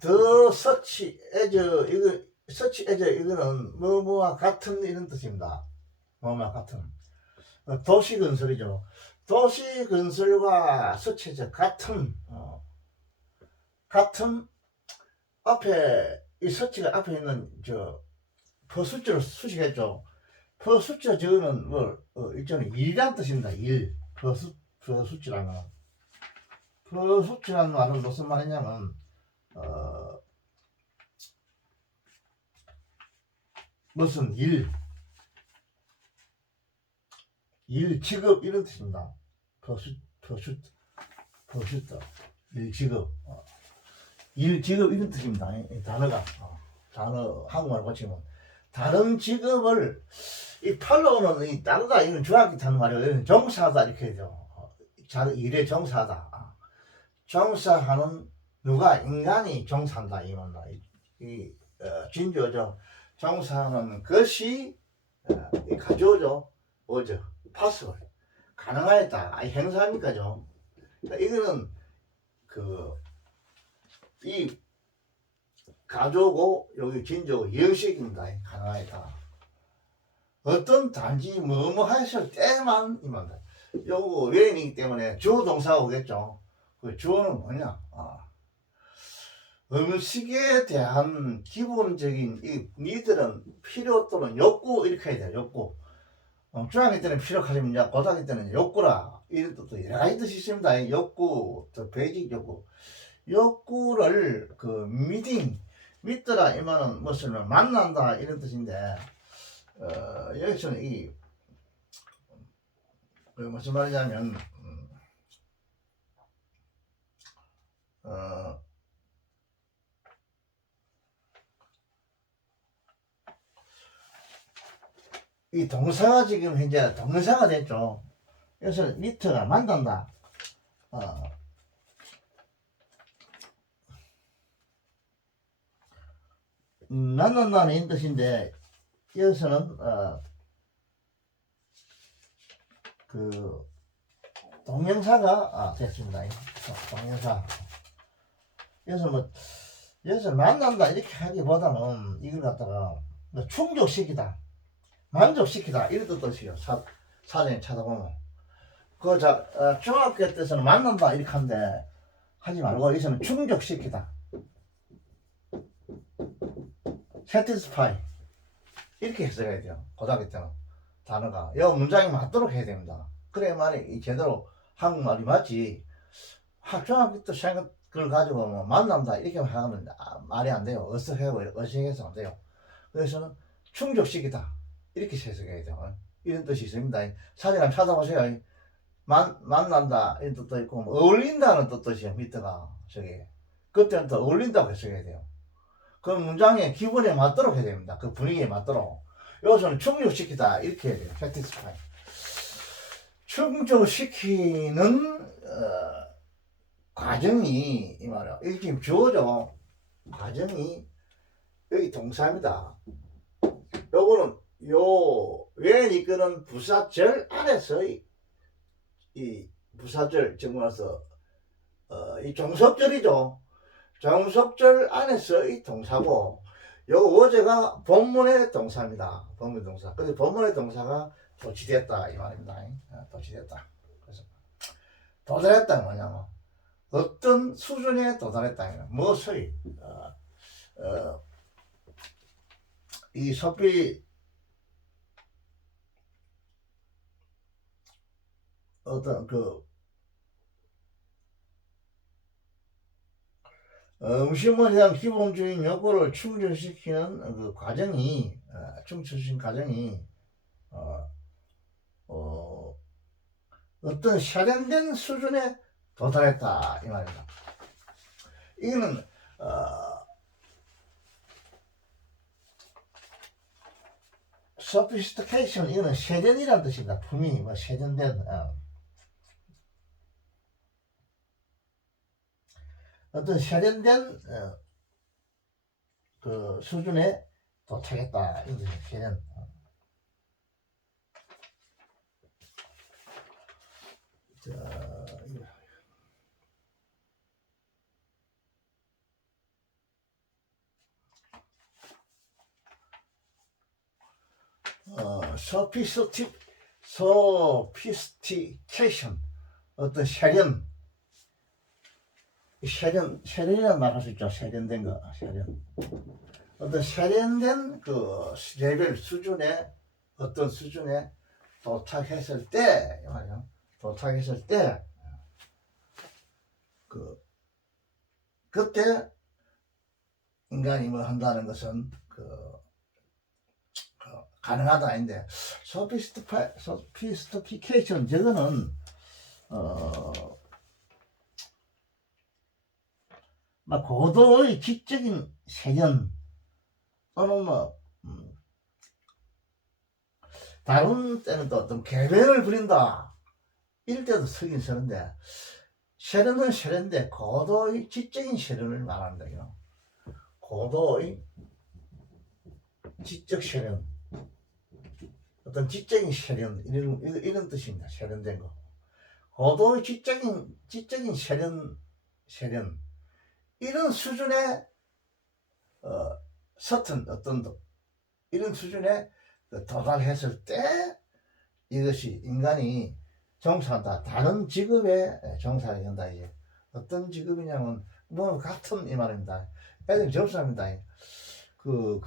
더 서치 에저 이거는 뭐뭐와 같은 이런 뜻입니다. 뭐뭐와 같은 도시 건설이죠. 도시 건설과 서치에저 같은 앞에 이 서치가 앞에 있는 퍼숫자를 수식했죠. 퍼숫자 저거는 일종의 일이란 뜻입니다. 일 퍼숫자라는 퍼숫자라는 말은 무슨 말이냐면 무슨 일 직업 이런 뜻입니다. 퍼숫자 일 직업 이런 뜻입니다. 이 단어가 단어 한국말로 고치면 다른 직업을 이 팔로우는 이 다르다 이건 정확히 하는 말이에요. 종사하다 이렇게 해죠. 일에 종사하다. 종사하는 누가 인간이 종사한다 이 말이다. 진주죠. 종사하는 것이 가져오죠. 뭐죠? 파스월 가능하였다. 행사하니까죠. 이거는 이 가져오고 여기 진주 영식입니다. 가능하였다. 어떤 단지 뭐뭐 하였을 때만 이만다. 요거 외인이기 때문에 주어 동사가 오겠죠. 그 주어는 뭐냐? 음식에 대한 기본적인 이 니들은 필요 또는 욕구 이렇게 해야 돼요. 욕구. 중학교 때는 필요하지만 이제 고등학교 때는 욕구라 이런 뜻도 여러 가지 뜻이 있습니다. 욕구, 또 베이직 욕구. 욕구를 믿더라 이 말은 무슨 만난다 이런 뜻인데 여기서는 무슨 말이냐면 이 동사가 지금 현재 동사가 됐죠. 그래서 미트가 만난다. 만난다는 이 뜻인데 여기서는 그 동명사가 됐습니다. 동명사. 여기서 만난다 이렇게 하기보다는 이걸 갖다가 충족시키다, 만족시키다 이런 뜻이에요. 사전에 찾아보면 중학교 때서는 만난다 이렇게 하는데 하지 말고 여기서는 충족시키다, satisfy 이렇게 해석해야 돼요. 고등학교 때는 단어가 이 문장이 맞도록 해야 됩니다. 그래 말이 제대로 한국말이 맞지. 중학교 때 생각을 가지고 뭐 만난다 이렇게 하면 말이 안 돼요. 어색해서 안 돼요. 그래서 충족시키다 이렇게 해석해야 돼요. 이런 뜻이 있습니다. 사진 한번 찾아보세요. 만난다 이런 뜻도 있고 어울린다는 뜻도 있어요. 밑에가 저기 그때는 더 어울린다고 해석해야 돼요. 그 문장의 기분에 맞도록 해야 됩니다. 그 분위기에 맞도록. 여기서는 충족시키다 이렇게 해야 돼요. satisfy. 충족시키는 과정이 이 말이야. 이게 지금 주어죠. 과정이 여기 동사입니다. 요거는 왜 이끄는 부사절 안에서의 이 부사절 정말서 이 종속절이죠. 종속절 안에서의 동사고 요 어제가 본문의 동사입니다. 본문 동사. 근데 본문의 동사가 도치됐다 이 말입니다. 도치됐다. 그래서 도달했다 뭐냐면 어떤 수준에 도달했다. 무엇의 이 소피 어떤 음식물에 대한 기본적인 요구를 충족시키는 그 과정이 충족시킨 과정이 어떤 세련된 수준에 도달했다 이 말입니다. 이거는 sophistication 이거는 세련이라는 뜻입니다. 품위 뭐 세련된 어떤 세련된 그 수준에 도착했다 이런 뜻이에요. 세련. sophistication 어떤 세련이라는 말 할 수 있죠. 세련된 거, 세련. 어떤 세련된 그 레벨 수준에 어떤 수준에 도착했을 때, 도착했을 때, 그때 인간이 뭐 한다는 것은 가능하다 아닌데, sophistication 저거는 막 고도의 지적인 세련 또는 뭐 다른 때는 또 어떤 개변을 부린다 이럴 때도 쓰긴 쓰는데 세련은 세련인데 고도의 지적인 세련을 말한다. 고도의 지적 세련 어떤 지적인 세련 이런 뜻입니다. 세련된 거. 고도의 지적인 세련 이런 수준의 서툰 어떤 이런 수준에 도달했을 때 이것이 인간이 종사한다. 다른 직업에 종사하게 된다. 이제 어떤 직업이냐면 뭐 같은 이 말입니다. 애들 접수합니다. 그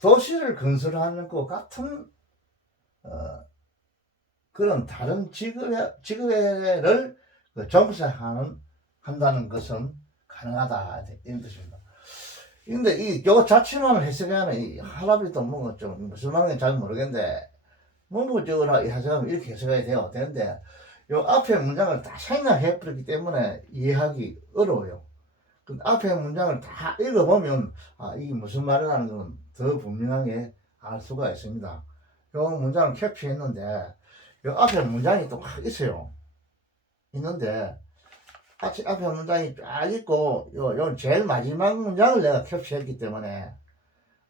도시를 건설하는 것 같은 그런 다른 직업을 종사한다는 것은 가능하다 이런 뜻입니다. 근데 요 자체만 해석하면 이 할아버지도 뭔가 좀 무슨 말인지 잘 모르겠는데 문부적으로 해석하면 이렇게 해석해야 되는데 요 앞에 문장을 다 생각해 버렸기 때문에 이해하기 어려워요. 근데 앞에 문장을 다 읽어보면 이게 무슨 말이라는 건 더 분명하게 알 수가 있습니다. 요 문장을 캡처했는데 요 앞에 문장이 또 있어요. 있는데 앞에 문장이 쫙 있고 요 제일 마지막 문장을 내가 캡처했기 때문에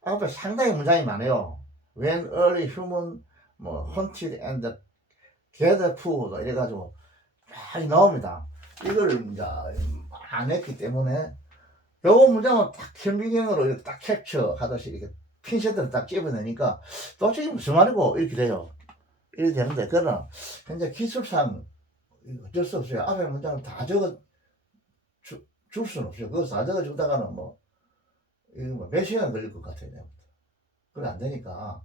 앞에 상당히 문장이 많아요. When early human 뭐 hunted and gathered food 이래가지고 쫙 나옵니다. 이걸 이제 안 했기 때문에 요거 문장은 딱 현미경으로 이렇게 딱 캡처 하듯이 이렇게 핀셋을 딱 집어내니까 도대체 무슨 말이고 이렇게 돼요. 이렇게 되는데 그러나 현재 기술상 어쩔 수 없어요. 앞에 문장을 다 적어 줄 수는 없어요. 그거 다 적어 주다가는 이거 몇 시간 걸릴 것 같아요. 그래 안 되니까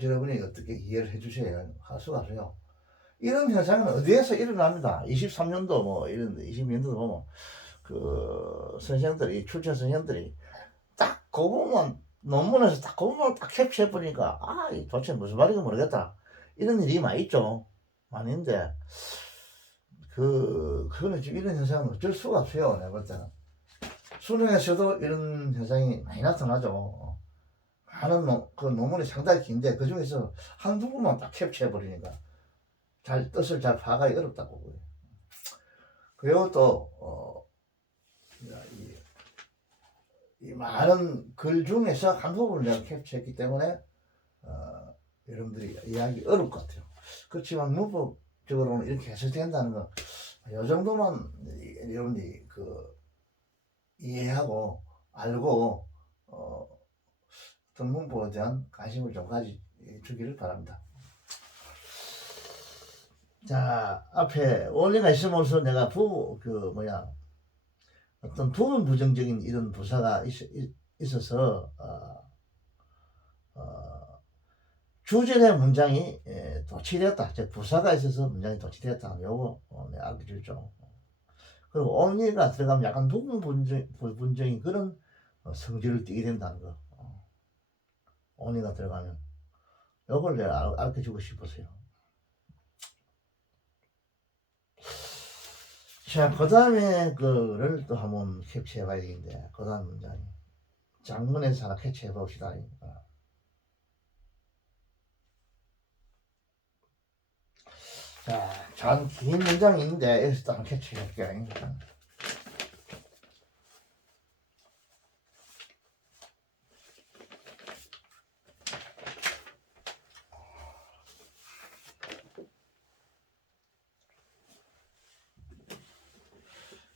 여러분이 어떻게 이해를 해주셔야 할 수가 없어요. 이런 현상은 어디에서 일어납니다. 23년도 뭐 이런 22년도 보면 그 선생들이 출전 선생들이 딱 그 부분 논문에서 딱 그 부분을 딱 캡처해 보니까 도대체 무슨 말인지 모르겠다. 이런 일이 많이 있죠. 많이 있는데 그거는 지금 이런 현상은 어쩔 수가 없어요. 내가 볼 때는 수능에서도 이런 현상이 많이 나타나죠. 많은 그 논문이 상당히 긴데 그 중에서 한두 분만 딱 캡처해 버리니까 뜻을 잘 파악하기 어렵다고. 그리고 또 이 많은 글 중에서 한 부분을 내가 캡처했기 때문에 여러분들이 이해하기 어려울 것 같아요. 그렇지만 문법적으로는 이렇게 해석된다는 거, 이 정도만 여러분들이 이해하고 알고 어떤 문법에 대한 관심을 좀 가지주기를 바랍니다. 자, 앞에 원리가 있으면서 내가 어떤 부분 부정적인 이런 부사가 있어서 주절의 문장이 도치되었다. 즉 부사가 있어서 문장이 도치되었다. 요거 내가 알려주죠. 그리고 only가 들어가면 약간 부분 부정적인 그런 성질을 띠게 된다는 거. only가 들어가면 요걸 내가 알려주고 싶었어요. 자, 그 다음에 그를 또 한번 캡처해 봐야 되겠는데, 그 다음 문장이. 장문에서 하나 캡처해 봅시다. 자, 전 긴 문장이 있는데, 여기서 또 한번 캡처해 볼게요.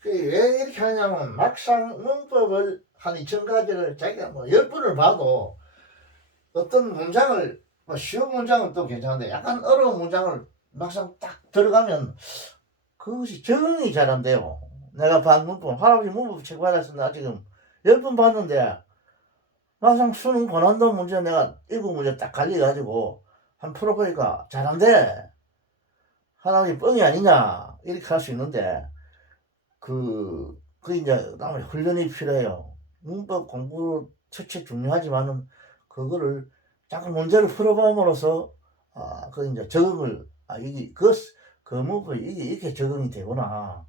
왜 이렇게 하냐면, 막상 문법을 한 2000가지를 자기가 10번을 봐도, 어떤 문장을, 쉬운 문장은 또 괜찮은데, 약간 어려운 문장을 막상 딱 들어가면, 그것이 적응이 잘 안 돼요. 내가 반 문법, 할아버지 문법 책 받았으나 지금 10번 봤는데, 막상 수능 고난도 문제 내가 일곱 문제 딱 갈려가지고, 한 풀어보니까 잘 안 돼. 할아버지 뻥이 아니냐. 이렇게 할 수 있는데, 이제, 나머지 훈련이 필요해요. 문법 공부 첫째 중요하지만은, 그거를 자꾸 문제를 풀어봄으로써, 이제 적응을, 그 문법이 이렇게 적응이 되구나.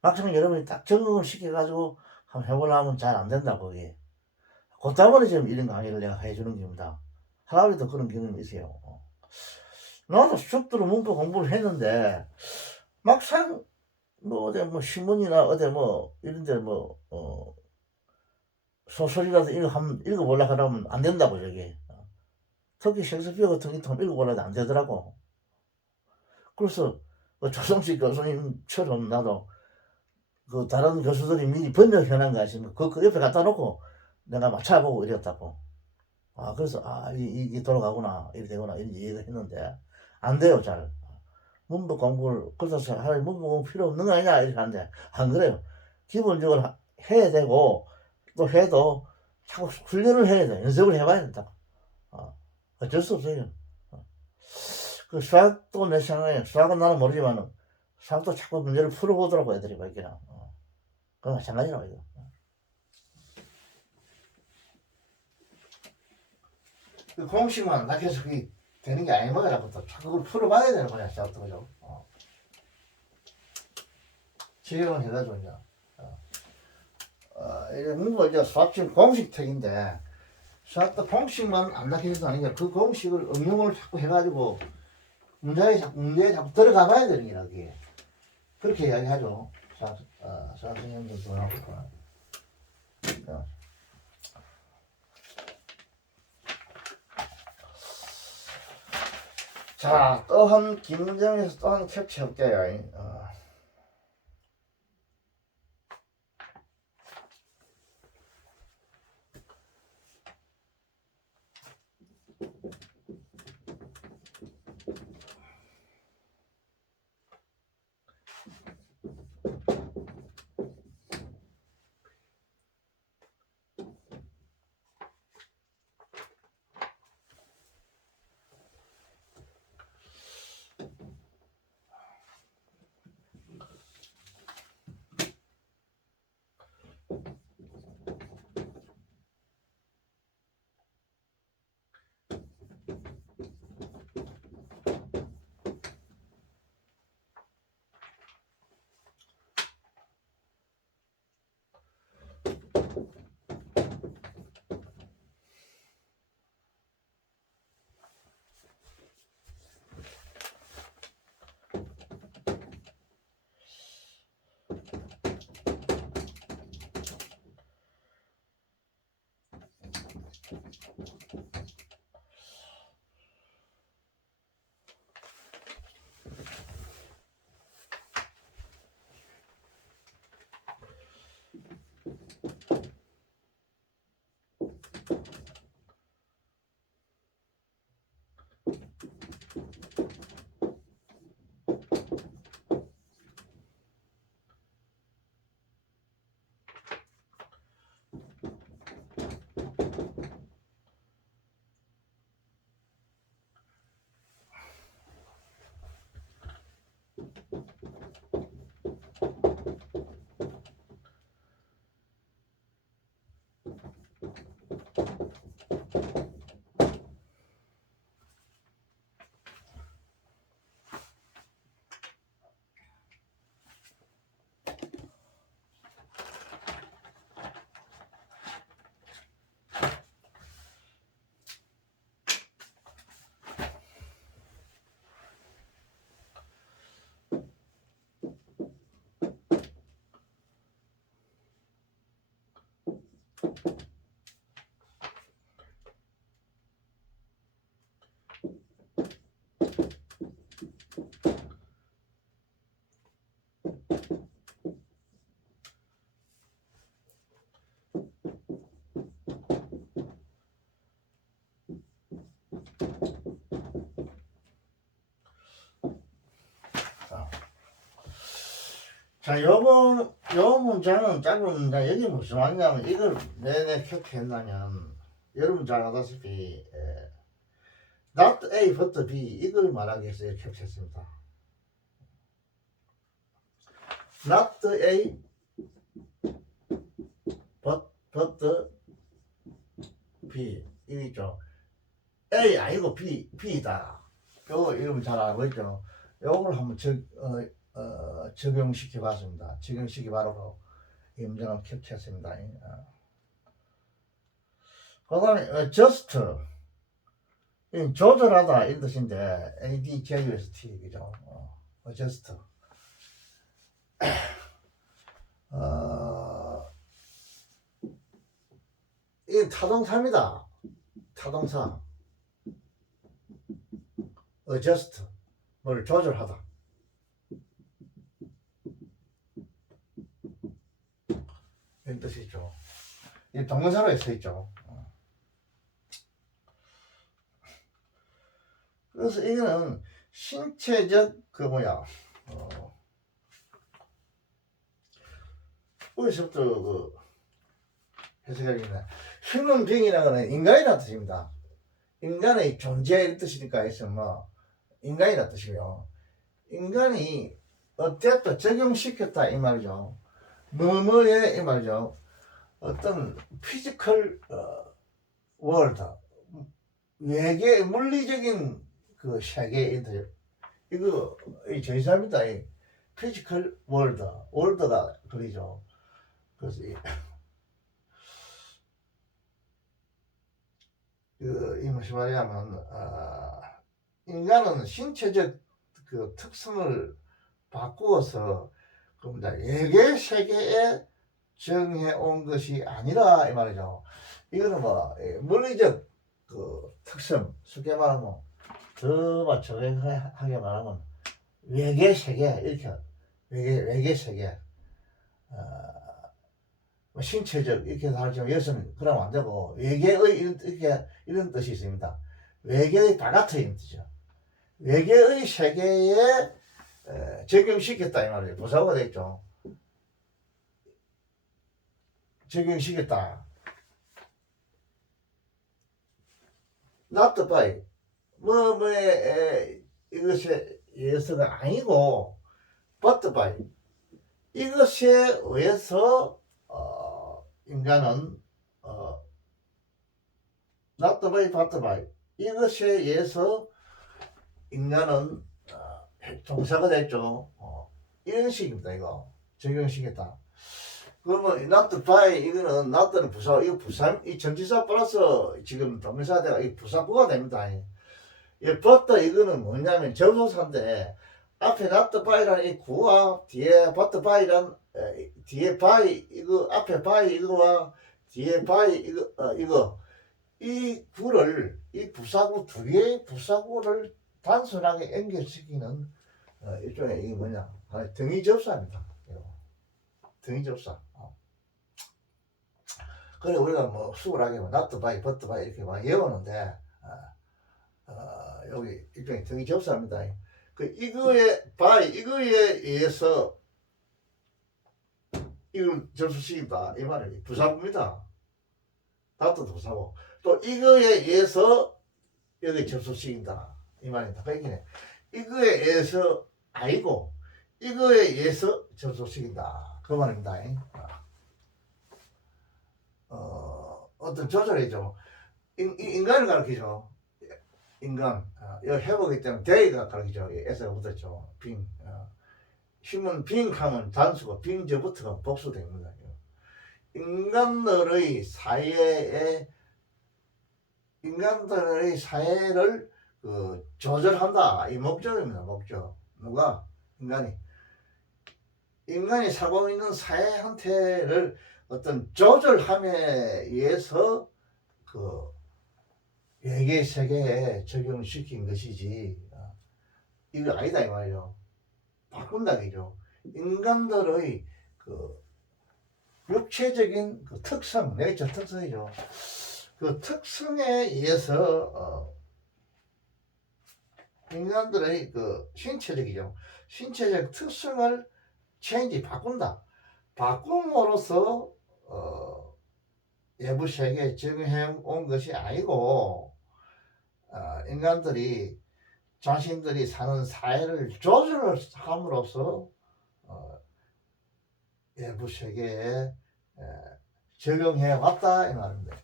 막상 여러분이 딱 적응을 시켜가지고 한번 해보려면 잘 안 된다, 그게. 그 때문에 지금 이런 강의를 내가 해주는 겁니다. 할아버지도 그런 경험이 있어요. 나도 수업들로 문법 공부를 했는데, 막상 어디 신문이나 어디 이런데 소설이라도 이거 한번 읽어보려고 하면 안 된다고, 저게. 특히 셰익스피어 같은 게 읽어보려도 안 되더라고. 그래서 조성식 교수님처럼 나도 다른 교수들이 미리 번역해놓은 거 있으면 그 옆에 갖다 놓고 내가 막 찾아보고 이랬다고. 그래서 이게 돌아가구나, 이렇게 되구나, 이런 얘기를 했는데 안 돼요, 잘. 문법 공부를 그래서 하나님 문법 공부 필요 없는 거 아니냐 이렇게 하는데 안 그래요. 기본적으로 해야 되고 또 해도 자꾸 훈련을 해야 돼. 연습을 해봐야 된다. 어쩔 수 없어요. 그 수학도 내 생각에 수학은 나는 모르지만 수학도 자꾸 문제를 풀어보더라고 애들이 그냥. 그건 마찬가지라고 이거. 그 공식만 낙해서 그게 되는 게 아닌 거라고 또 그걸 풀어봐야 되는 거야 수학도 그죠. 지금은 해가지고 이제 이제 문법 이제 수학 지금 공식 책인데 수학도 공식만 안 낙해서도 아니라 그 공식을 응용을 자꾸 해가지고 문제에 자꾸 들어가 봐야 되는 게라 그게. 그렇게 이야기하죠. 수학 선생님들도 나오고. 자, 또한 김문정에서 또 한 캡처 해볼게요. 자, 요 문장은 짧은 문장, 여기 무슨 말이냐면, 이걸 내내 캡했나면, 여러분 잘 알다시피, not A but B, 이걸 말하기 위해서 이렇게 캡했습니다. not A but B, 이거 있죠. A 아니고 B다. 요거 여러분 잘 알고 있죠. 요걸 한번 적용시켜 봤습니다. 적용시켜 바로 이 문장을 캡처했습니다. 그 다음에 just 조절하다 이런 뜻인데 ADJUST 그죠? just 이 타동사입니다. 타동사 adjust 뭘 조절하다 이런 뜻이죠. 이 동사로 써있죠. 그래서 이거는 신체적 어디서부터 해석하기는 휴먼빙이라는 거는 인간이라는 뜻입니다. 인간의 존재 이런 뜻이니까 해서 인간이라는 뜻이고요. 인간이 어땠다 적용시켰다 이 말이죠. 뭐뭐에 이 말이죠. 어떤 피지컬 월드 외계 물리적인 그 세계 이거 이 전사입니다. 이 피지컬 월드가 그리죠. 그래서 이 무슨 말이냐면 인간은 신체적 그 특성을 바꾸어서 그럽니다. 외계 세계에 정해 온 것이 아니라 이 말이죠. 이거는 뭐 물리적 그 특성, 쉽게 말하면 더 정확하게 말하면 외계 세계 이렇게 외계 세계 뭐 신체적 이렇게 하지만 여기서는 그러면 안 되고 외계의 이런 뜻이 있습니다. 외계의 바깥의 이런 뜻이죠. 외계의 세계에 적용시켰다 이 말이에요. 부사가 되겠죠. 적용시켰다. not by 뭐뭐에 이것에 의해서가 아니고 but by 이것에 의해서 인간은 not by but by 이것에 의해서 인간은 동사가 됐죠. 이런 식입니다. 이거 적용시켰다. 그러면 not by 이거는 not는 부사 이거 부사 이 전치사 플러스 지금 동사대가 이 부사구가 됩니다. 이 but 이거는 뭐냐면 접속사인데 앞에 not by라는 이 구와 뒤에 but by란 뒤에 by 이거 앞에 by 이거와 뒤에 by 이거 이 구를 이 부사구 두 개의 부사구를 단순하게 연결시키는 일종의 이게 뭐냐 등위 접사입니다. 등위 접사. 그래 우리가 뭐 수월하게 뭐 not by, but by 이렇게 막 외우는데 여기 일종의 등위 접사입니다. 그 이거에 by 이거에 의해서 이걸 접수시킨다 이 말이 부사구입니다. not도 부사고 또 이거에 의해서 여기 접수시킨다 이 말입니다. 그러니까 이거에 의해서 아니고 이거에 의해서 접수시킨다 그 말입니다. 어떤 조절이죠. 인간을 가르치죠. 인간. 여기 해보기 때문에 데이가 가르치죠. 에서가 붙었죠. 빙. 힘은 빙 하면 단수고 빙저부터가 복수됩니다. 인간들의 사회를 그 조절한다. 이 목적입니다. 목적. 누가? 인간이 살고 있는 사회 형태를 어떤 조절함에 의해서 그 외계 세계에 적용시킨 것이지 이거 아니다 이 말이죠. 바꾼다 이죠. 인간들의 그 육체적인 그 특성, 내적 특성이죠. 그 특성에 의해서 인간들의 그 신체적 특성을 바꾼다. 바꿈으로써 외부 세계에 적용해 온 것이 아니고 인간들이 자신들이 사는 사회를 조절을 함으로써 외부 세계에 적용해 왔다 이 말입니다.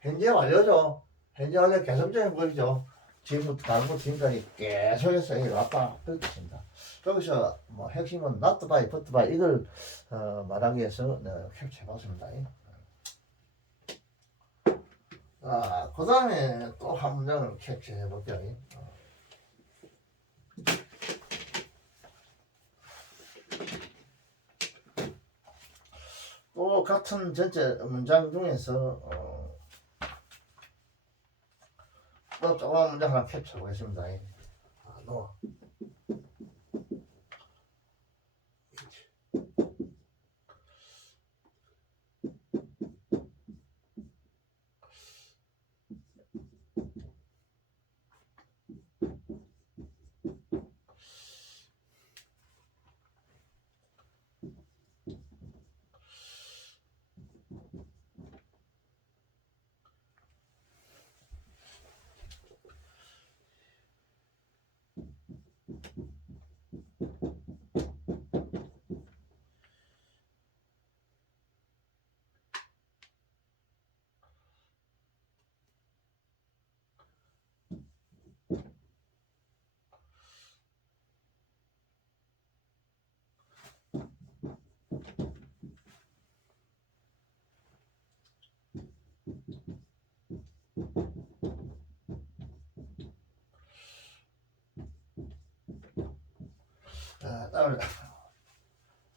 현재 완료죠. 현재 완료 계속적인 거죠. 지금부터 다음부터 지금까지 계속해서 왔다 그렇습니다. 여기서 뭐 핵심은 not by, but by 이걸 말하기 위해서 캡처해봤습니다. 그 다음에 또 한 문장을 캡처해볼게요. 또 같은 전체 문장 중에서 또 조그만 문장 하나 캡처해보겠습니다.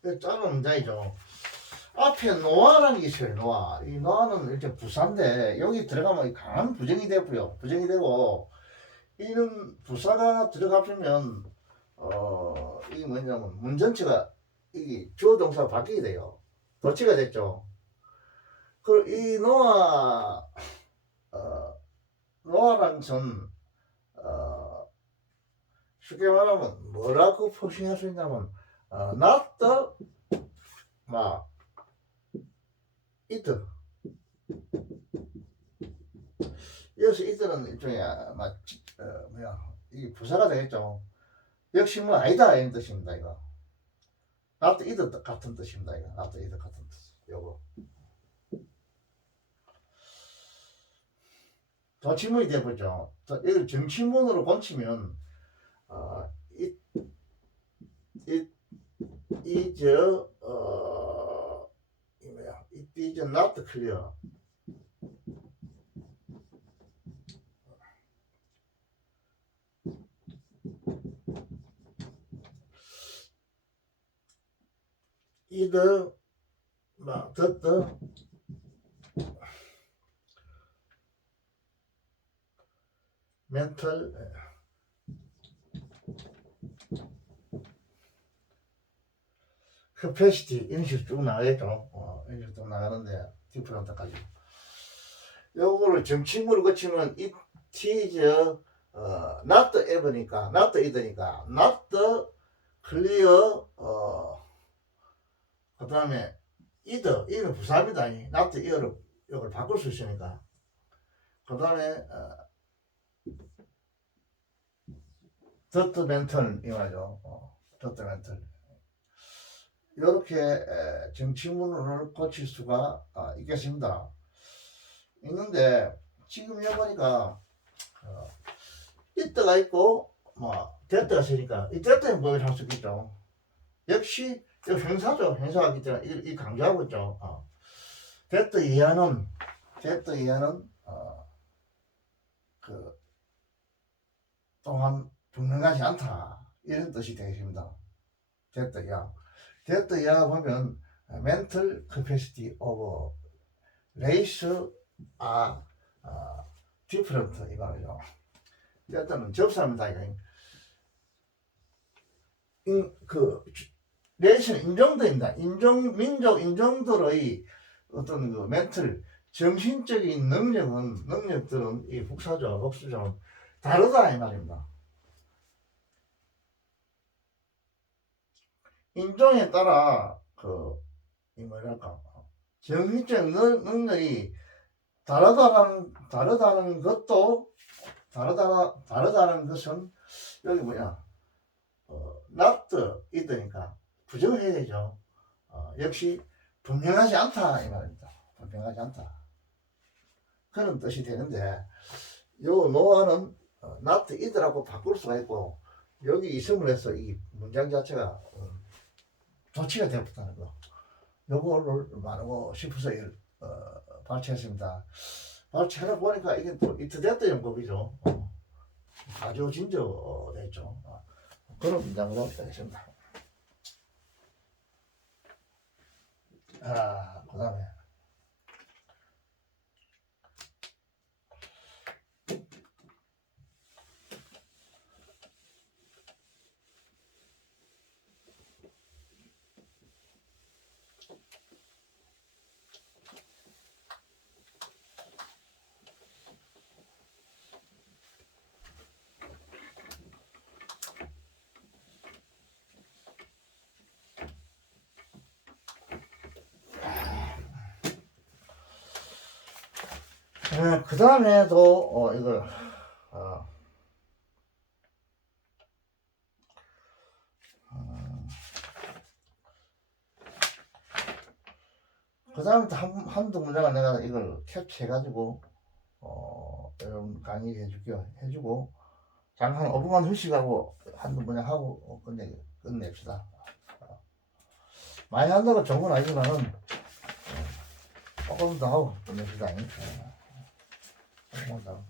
자, 짧은 문장이죠. 앞에 노아라는 게 있어요. 노아. 이 노아는 이렇게 부사인데 여기 들어가면 강한 부정이 되고요. 부정이 되고 이런 부사가 들어가면 이게 뭐냐면 문 전체가 이게 주어 동사가 바뀌게 돼요. 도치가 됐죠. 그 이 노아 노아라는 전 쉽게 말하면 뭐라고 표시할 수 있냐면 not the 막 it 여기서 it는 일종의 막 뭐야 이 부사가 되겠죠. 역시 뭐 아니다 이런 뜻입니다. 이거 not it 같은 뜻입니다. 이거 not it 같은 뜻. 요거 도치문이 되어보죠. 이걸 정치문으로 고치면 it is 이 뭐야 it is not clear. either 막 the mental capacity 이런 식으로 쭉 나가겠죠. 이런 식으로 쭉 나가는데 디프런트까지 요거를 정치문으로 거치면 it is not ever니까 not it니까 not clear 그 다음에 either 이는 부사입니다. not ear를 이걸 바꿀 수 있으니까 그 다음에 더트멘털 이 말이죠. 더트멘털 이렇게 정치문을 고칠 수가 있겠습니다. 있는데 지금 여기 보니까 it가 있고 뭐 that가 있으니까 이 that는 뭘 할 수 있겠죠. 역시 이 형사죠. 형사하기 때문에 이 강조하고 있죠. that 이하는 그 또한 분명하지 않다 이런 뜻이 되겠습니다. that 이하 that 이하 보면 mental capacity of race are different 이 말이죠. that는 접사입니다. 그 레이스는 인종도입니다. 민족 인종들의 어떤 그 멘틀 정신적인 능력들은 이 복수죠. 다르다 이 말입니다. 인종에 따라 이 뭐랄까 정신적 능력이 다르다는 것도 다르다는 것은 여기 뭐야 not it니까 부정해야 되죠. 역시 분명하지 않다 이 말입니다. 분명하지 않다 그런 뜻이 되는데 요 노아는 not it라고 바꿀 수가 있고 여기 있음을 해서 이 문장 자체가 조치가 되었다는 거 요거를 말하고 싶어서 발췌했습니다. 발췌하다 보니까 이게 또 이트데트 용법이죠. 가지고진저 됐죠. 그런 문장으로 되겠습니다. 그 다음에 그 다음에도 이걸 그 다음부터 한두 문장을 내가 이걸 캡처해가지고 여러분 강의 해주고 잠깐 5분간 휴식하고 한두 문장 하고 끝냅시다. 많이 한다고 좋은 건 아니지만은 조금 더 하고 끝냅시다. 조금 더.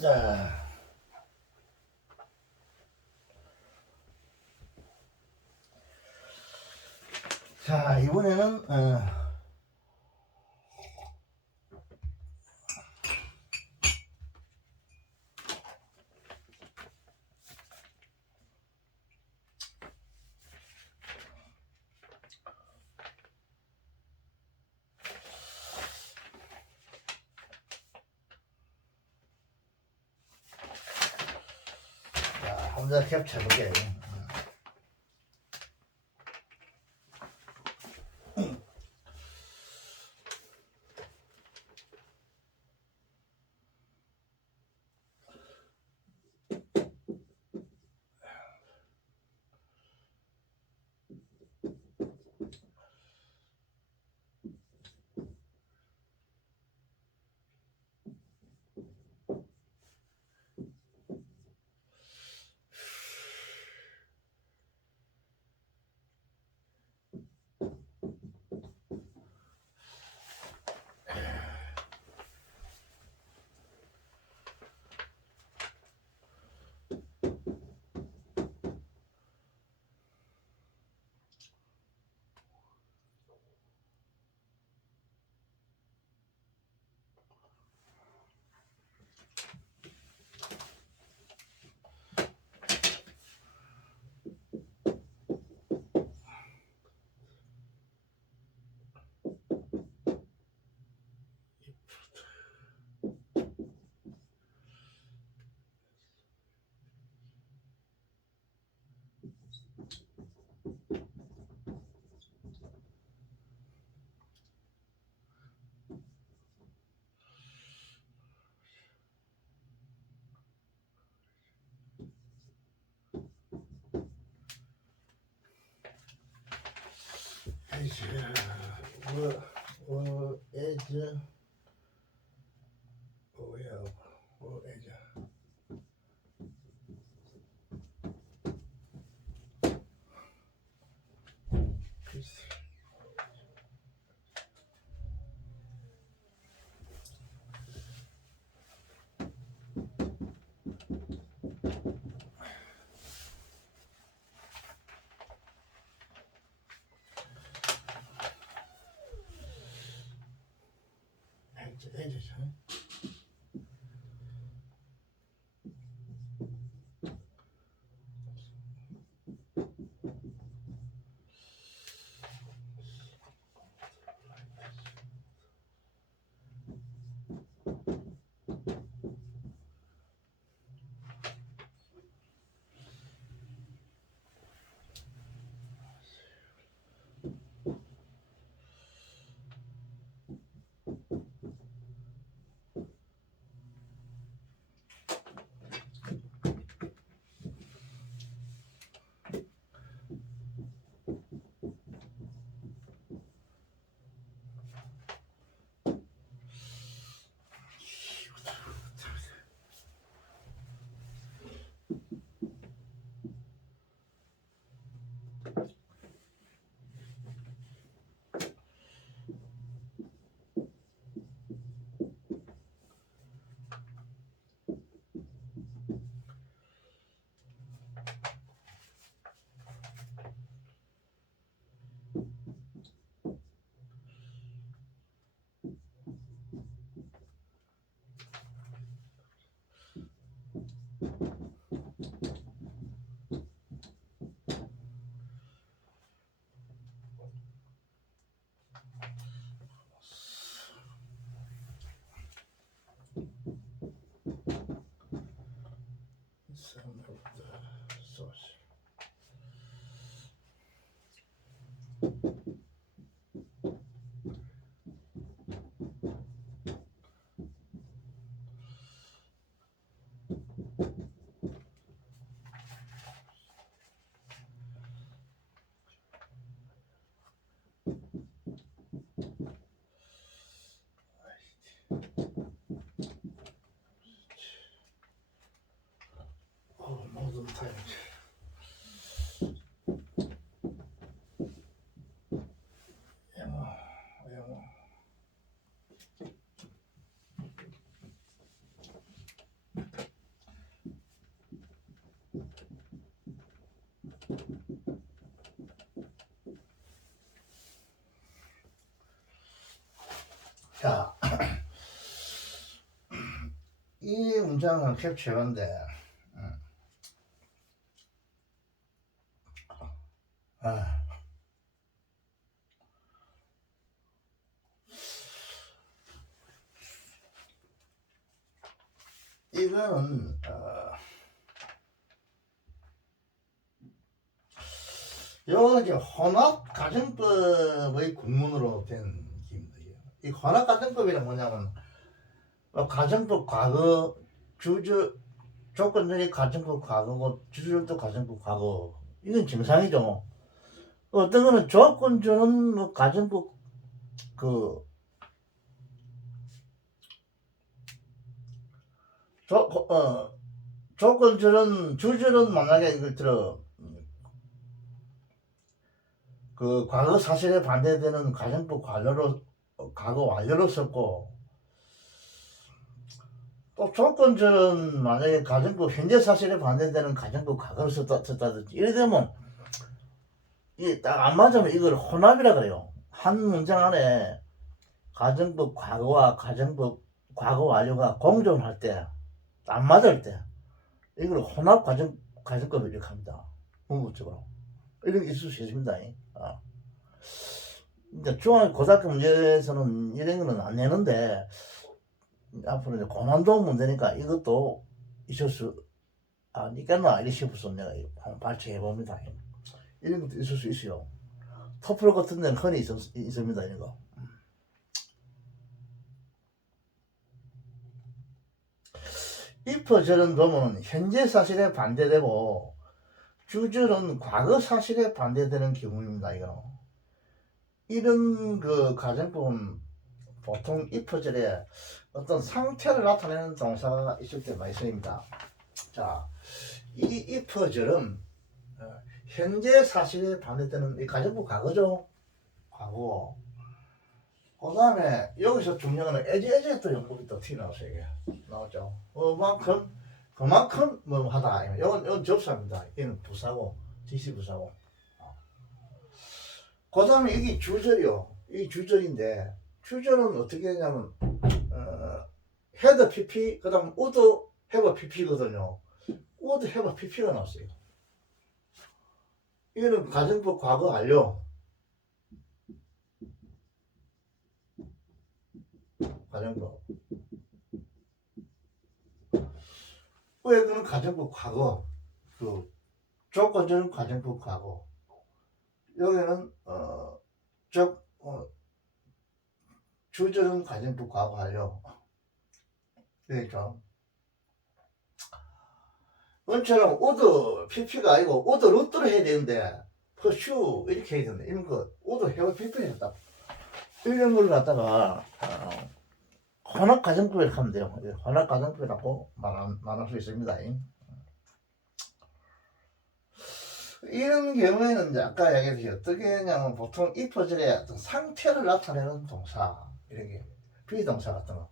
자, 자 이번에는 한번 캡쳐볼게요. 에이즈, 에이즈, 에이즈. 에이즈. 이 문장을 캡처했는데, 아, 이거는 요거 이제 혼합 가정법의 국문으로 된 기입니다. 이 혼합 가정법이란 뭐냐면 가정법 과거 주저 조건절이 가정법 과거고 주절도 가정법 과거 이건 정상이죠. 어떤 거는 조건절은 뭐 가정법 그 조건절은 주절은 만약에 이걸 들어 그 과거 사실에 반대되는 가정법 관료로 과거 완료로 썼고 또 조건절은 만약에 가정법 현재 사실에 반대되는 가정법 과거로 썼다든지 이래 되면 이게 딱 안 맞으면 이걸 혼합이라 그래요. 한 문장 안에 가정법 과거와 가정법 과거 완료가 공존할 때 안 맞을 때 이걸 혼합 가정법 이렇게 합니다. 궁극적으로 이런 게 있을 수 있습니다. 이제 중학교 고등학교 문제에서는 이런 거는 안 내는데 앞으로 이제 고난도 문제니까 이것도 있을 수 있겠나 이렇게 싶어서 내가 한번 발췌해 봅니다. 이런 것도 있을 수 있어요. 토플 같은 데는 흔히 있습니다. 이런 거. if절은 보면 현재 사실에 반대되고 주절은 과거 사실에 반대되는 경우입니다. 이런 그 가정법은 보통 if절에 어떤 상태를 나타내는 동사가 있을 때 많이 쓰입니다. 자, 이 if절은 현재 사실에 반대되는 이 가정법 과거죠. 과거. 그 다음에 여기서 중요한 건 에제 또 연법이 또 튀어나왔어요. 이게 나왔죠. 그만큼 뭐 하다. 이건 접수합니다. 이는 부사고 지시부사고. 그 다음에 이게 주절이요. 이 주절인데 주절은 어떻게 하냐면 헤드 PP 그 다음 우드 헤버 PP거든요. 우드 헤버 PP가 나왔어요. 이거는 가정법 과거 완료. 가정법. 왜 그는 가정법 과거. 그 조건적인 가정법 과거. 여기는 주절은 가정법 과거 완료. 그러니까 원처럼 우드 PP가 아니고 우드 루트를 해야 되는데 퍼슈 이렇게 해야 되는데 이런 거 우드 헤어 PP 했다. 이런 걸 갖다가 혼합 가정법을 하면 돼요. 혼합 가정법이라고 말할 수 있습니다. 이런 경우에는 이제 아까 얘기했듯이 어떻게 하냐면 보통 이 퍼즐의 어떤 상태를 나타내는 동사 이런 게 비동사 같은 거.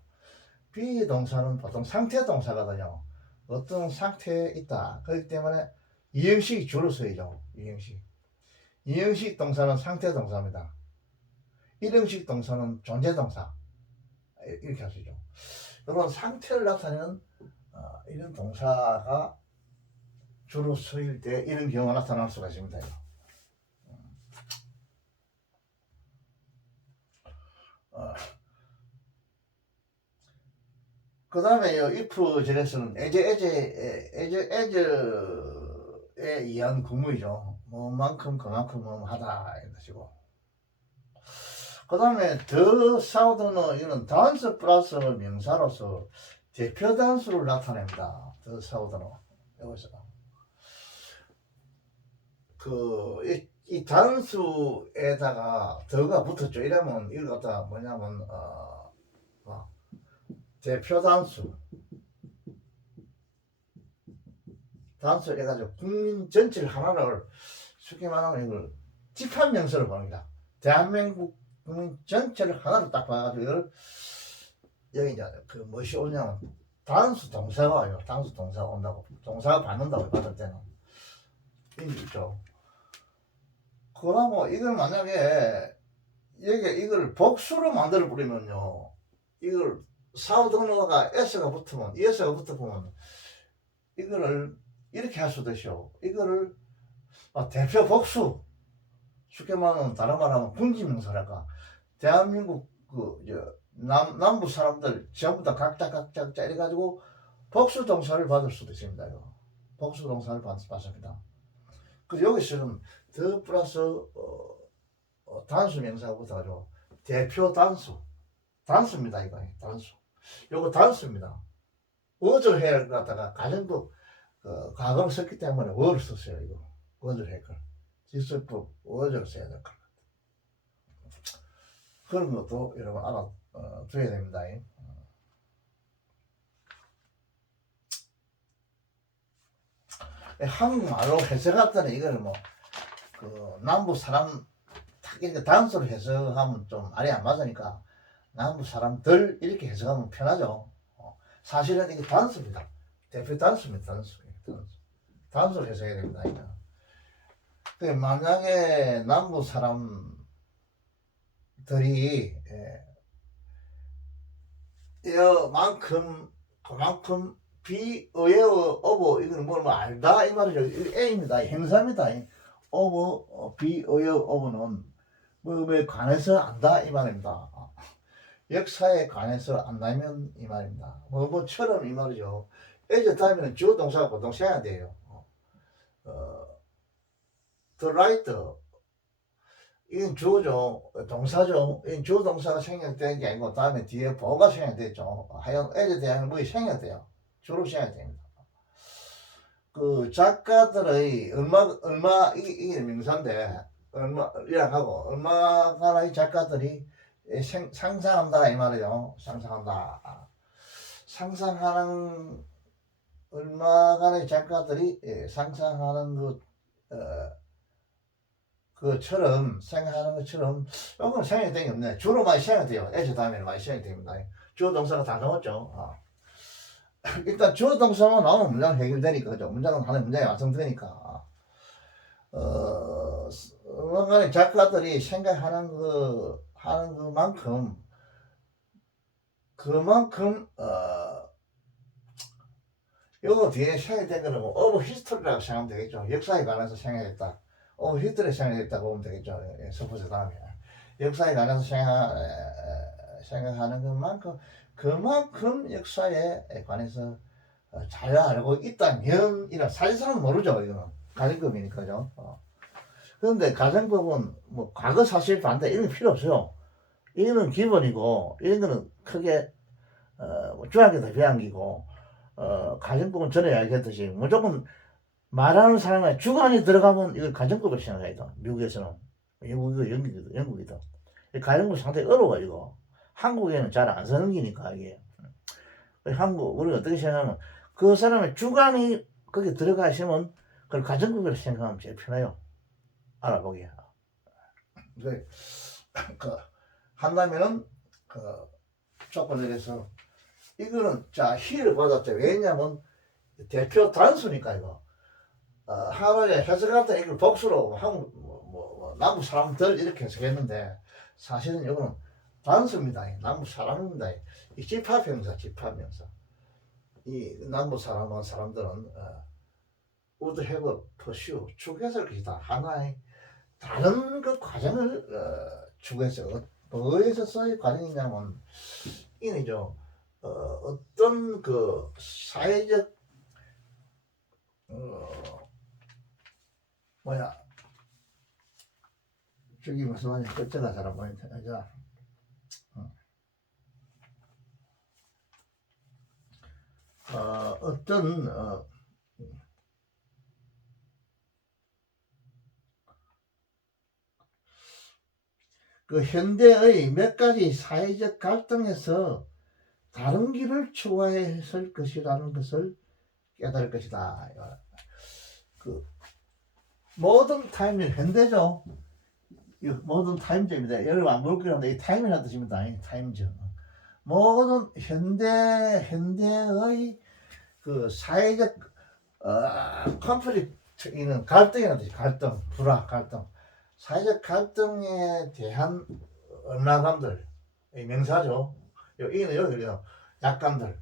비동사는 보통 상태 동사거든요. 어떤 상태에 있다. 그렇기 때문에 이형식이 주로 쓰이죠. 이형식 동사는 상태 동사입니다. 일형식 동사는 존재 동사. 이렇게 하시죠. 이런 상태를 나타내는 이런 동사가 주로 쓰일 때 이런 경우가 나타날 수가 있습니다. 그 다음에 if 절에서는 에즈에 의한 구문이죠. 뭐만큼 그만큼 뭐 하다 이런 뜻이고. 그 다음에 더 사우드는 이는 단수 플러스 명사로서 대표 단수를 나타냅니다. 더 사우드는 여기서 이 단수에다가 더가 붙었죠. 이러면 이걸 갖다 뭐냐면 대표 단수 해가지고 국민 전체를 하나를 쉽게 말하면 이걸 집합 명사를 보냅니다. 대한민국 국민 전체를 하나로 딱 봐가지고 이걸 여기 이제 그 무엇이 오냐면 단수 동사가 와요. 단수 동사가 온다고 동사가 받는다고 받을 때는 있죠. 그러면 이걸 만약에 이걸 복수로 만들어 버리면요, 이걸 사후등록어가 S가 붙으면 ES가 붙어보면 이거를 이렇게 할 수도 있죠. 이거를 대표 복수, 쉽게 말하면 다른 말하면 군지명사랄까. 대한민국 남부 사람들 전부 다 각자 이래가지고 복수 동사를 받을 수도 있습니다. 이거. 복수 동사를 받습니다. 그 여기서는 더 플러스 단수 명사가 붙어가지고 대표 단수입니다. 이거 단수. 요거 단수입니다. 어절 해를 갖다가 가정도 과거를 썼기 때문에 어를 썼어요. 이거 어절 해 걸. 지술법 어절 써야 될 것. 그런 것도 여러분 알아둬야 됩니다. 한국말로 해석했더니 이거는 남부 사람 딱 이렇게 단수로 해석하면 좀 말이 안 맞으니까 남부 사람들 이렇게 해석하면 편하죠. 사실은 이게 단수입니다. 대표 단수입니다. 단수로 해석해야 됩니다. 만약에 남부 사람들이 그만큼 비의어 어버 이거는 뭐 알다 이 말이죠. A입니다. 행사입니다. 비의어 어버는 뭐에 관해서 안다 이 말입니다. 역사에 관해서 안다면 이 말입니다. 뭐처럼 이 말이죠. as 다음에는 주어 동사가 보통 생겨야 돼요. the right 이건 주어죠. 동사죠. 이건 주어 동사가 생략되는 게 아니고 다음에 뒤에 보어가 생략되죠. 하여간 as에 대한 뭐이 생략돼요. 주로 생략됩니다. 그 작가들의 얼마 이게 명사인데 얼마이라고 하고 얼마가나의 작가들이 상상한다 이 말이에요. 상상하는 얼마간의 작가들이 상상하는 그처럼 생각하는 것처럼 요거는 생각이 되는 게 없네. 주로 많이 생각돼요. as 다음에는 많이 생각됩니다. 주어 동사가 다 나왔죠. 일단 주어 동사만 나오면 문장은 해결되니까 그죠. 문장은 하나의 문장이 완성되니까 얼마간의 작가들이 생각하는 그만큼 요거 뒤에 생각된 거는 오브 히스토리라고 생각하면 되겠죠. 역사에 관해서 생각했다. 히스토리에 생각했다고 보면 되겠죠. 서포스 다음에 역사에 관해서 생각하는 그만큼 역사에 관해서 잘 알고 있다면 이런 사실상은 모르죠. 이거는 가정법이니까요. 그런데 가정법은 뭐 과거 사실 반대 이런 게 필요 없어요. 이거는 기본이고 이런 거는 크게 중학교 때 배운 기고 가정법은 전에 이야기했듯이 무조건 말하는 사람의 주관이 들어가면 이걸 가정법을 생각해야 돼. 미국에서는 영국이도 가정법 상당히 어려워 이거. 한국에는 잘 안 쓰는 기니까 이게. 우리가 어떻게 생각하면 그 사람의 주관이 거기 들어가 있으면 그걸 가정법으로 생각하면 제일 편해요. 알아보기에. 한다면은 조건에 대해서 이거는 희를 받았죠. 왜냐면 대표 단수니까 이거. 하나의 해석할 때 이걸 복수로 남부 사람들 이렇게 해석했는데 사실은 이거는 단수입니다. 남부 사람입니다. 이 집합명사. 이 남부 사람들은 would have pursue 추구했을 것이다. 하나의 다른 그 과정을 추구했어요. 뭐에서의 과정이냐면 이죠. 어떤 그 사회적 저기 무슨 말이야? 끝자가 잘 안 보인다. 그 현대의 몇 가지 사회적 갈등에서 다른 길을 추구했을 것이라는 것을 깨달을 것이다. 그 모던 타임 현대죠. 모던 타임즈입니다. 여러분 안 볼 거라는데 이 타임이라는 뜻입니다. 타임즈. 모든 현대의 그 사회적 컨플릭트는 갈등이라는 뜻이 갈등, 갈등. 사회적 갈등에 대한 음란감들, 명사죠. 이거는 여기요. 약관들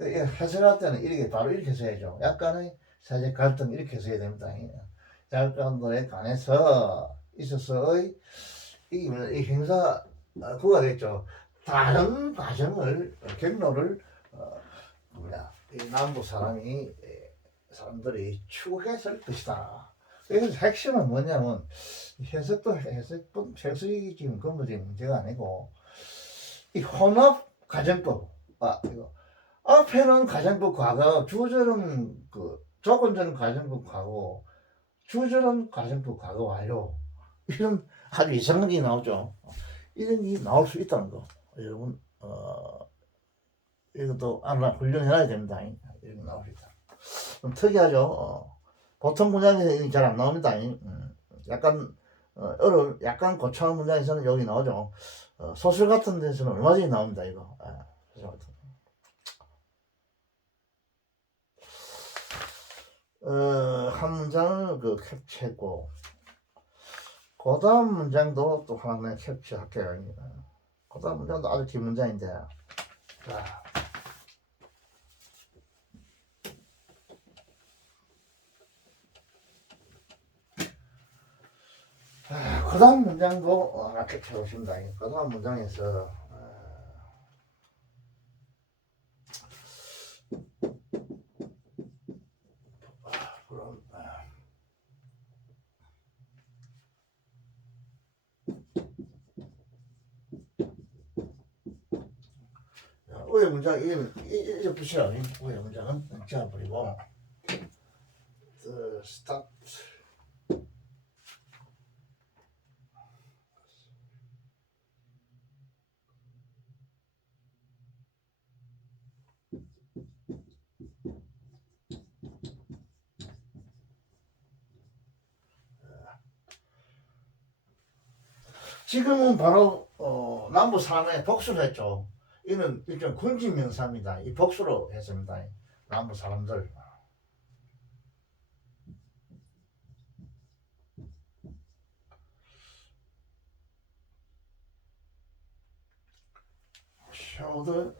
해설할 때는 이렇게 바로 이렇게 써야죠. 약간의 사회적 갈등 이렇게 써야 됩니다. 약관들에 관해서 있어서의 이 행사 그가 됐죠. 다른 과정을 경로를 이 남부 사람들이 추구했을 것이다. 그래서 핵심은 뭐냐면 해석이 지금 근본적인 문제가 아니고 이 혼합 가정법 이거 앞에는 가정법 과거 주절은 조건절은 가정법 과거 주절은 가정법 과거 완료 이런 아주 이상한 게 나오죠. 이런 게 나올 수 있다는 거 여러분 이것도 하나 훈련해야 됩니다. 이런 게 나올 수 있다. 좀 특이하죠. 보통 문장에서 잘 안 나옵니다. 약간 약간 거창한 문장에서는 여기 나오죠. 소설 같은 데서는 얼마든지 나옵니다. 이거. 소설 같은. 한 문장을 캡처했고 그 다음 문장도 또 하나 캡처할게요. 그 다음 문장도 아주 긴 문장인데 자, 그 다음 문장도 하나 캡처해보십니다. 그 다음 문장에서 의의 문장 이제 붙여. 의의 문장은 지워버리고 스타트. 지금은 바로 남부 사람의 복수를 했죠. 이는 일종 군진 명사입니다. 이 복수로 했습니다. 남부 사람들. 쇼드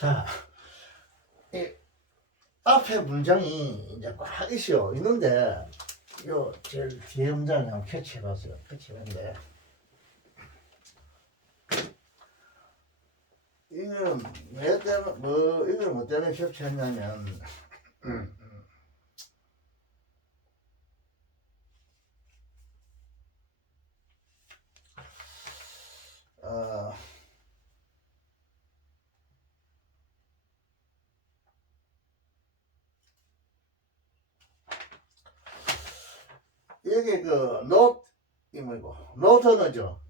자, 이 앞에 문장이 이제 꽉 있어요. 있는데 요 제일 뒤에 문장을 한번 캐치해봤어요. 캐치했는데 이거는 이걸 뭐 때문에 캐치했냐면 여기 이 뭐고 노트너죠.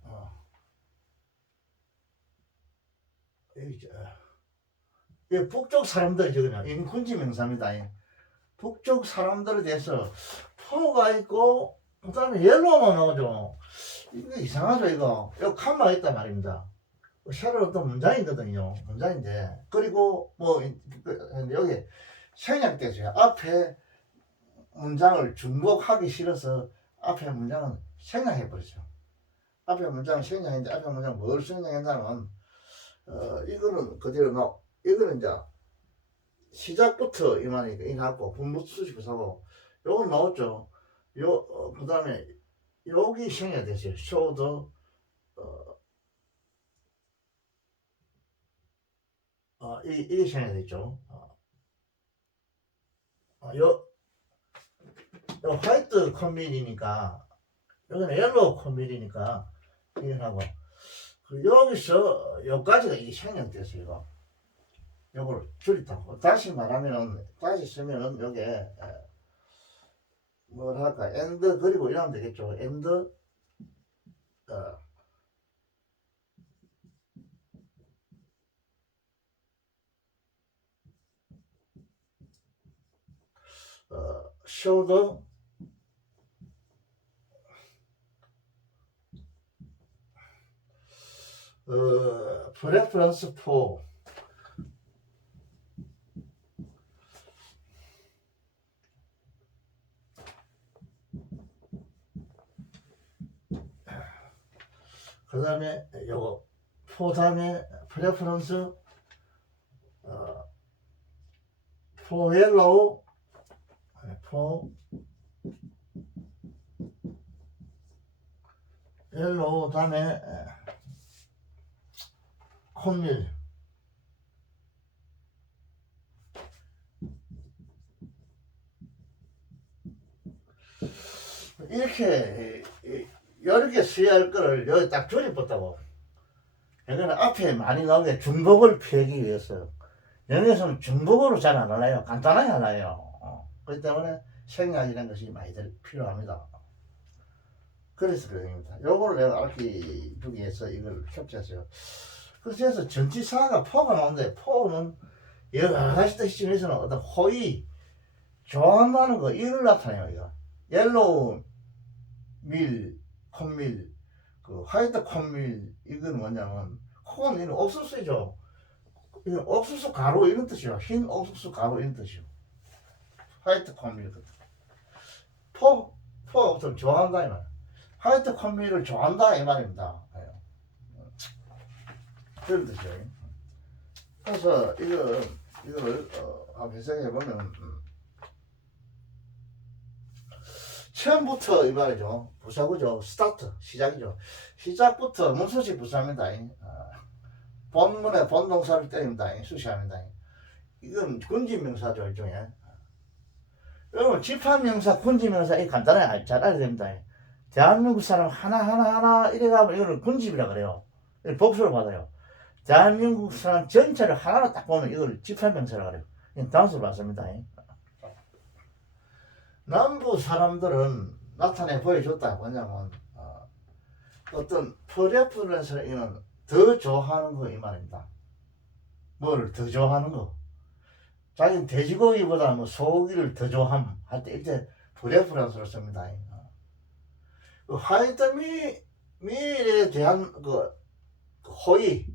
여기 북쪽 사람들이죠. 그냥 인군지 명사입니다. 북쪽 사람들에 대해서 포가 있고 그다음에 옐로우만 나오죠. 이거 이상하죠. 이거 칸마 있단 말입니다. 새로 어떤 문장이거든요. 문장인데 그리고 여기 생략됐어요. 앞에 문장을 중복하기 싫어서 앞에 문장은 생략해버리죠. 앞에 문장은 생략했는데 앞에 문장 뭘 생략했냐면 이거는 그대로 이거는 이제 시작부터 이만이니까 이나고 분부 수식 부사고 요건 나왔죠. 그 다음에 여기 생략됐어요. showed 이게 생략됐죠. 요 화이트 컴밀이니까 여기는 옐로우 컴밀이니까 이게 하고 여기서 여기까지가 이게 생략됐어요. 이거 요걸 줄였다고. 다시 말하면은 다시 쓰면은 요게 뭐랄까 and 그리고 이러면 되겠죠. and showed preference for 그 다음에 요거 for 다음에 preference for yellow for yellow 다음에 콤밀 이렇게 여러 개 써야 할 거를 여기 딱 줄여봤다고. 이거는 앞에 많이 나오게 중복을 피하기 위해서. 영에서는 중복으로 잘 안 하나요? 간단하게 하나요? 그렇기 때문에 생략이라는 것이 많이 필요합니다. 그래서 그럽니다. 요거를 내가 알기 주기 위해서 이걸 캡처했어요. 그래서 전치사가 포가 나오는데 포는 여러 가지 시점에서는 어떤 호의, 좋아한다는 거 이걸 나타내요. 이거 옐로우 밀, 콘밀, 그 화이트 콘밀 이건 뭐냐면 콘 이는 옥수수죠. 이건 옥수수 가루 이런 뜻이요. 흰 옥수수 가루 이런 뜻이요. 화이트 콘밀 포가 좀 좋아한다 이 말. 화이트 콘밀을 좋아한다 이 말입니다. 그런 뜻이에요. 그래서 이걸 한번 해석해 보면 처음부터 이 말이죠. 부사구죠. 스타트 시작이죠. 시작부터 문수식 부사입니다. 본문에 본동사를 때립니다. 수시합니다. 이건 군지명사죠. 일종의. 여러분 집합명사 군지명사 이 간단하게 잘 알아야 됩니다. 대한민국 사람 하나 이래가면 이거를 군집이라 그래요. 복수를 받아요. 대한민국 사람 전체를 하나로 딱 보면 이걸 집합명사라 그래요. 단수를 받습니다. 남부 사람들은 나타내 보여줬다. 뭐냐면 어떤 프레퍼런스는 더 좋아하는 거 이 말입니다. 뭐를 더 좋아하는 거. 자기는 돼지고기보다 뭐 소고기를 더 좋아함 할 때 이때 프레퍼런스를 씁니다. 그 화이트 밀에 대한 그 호의,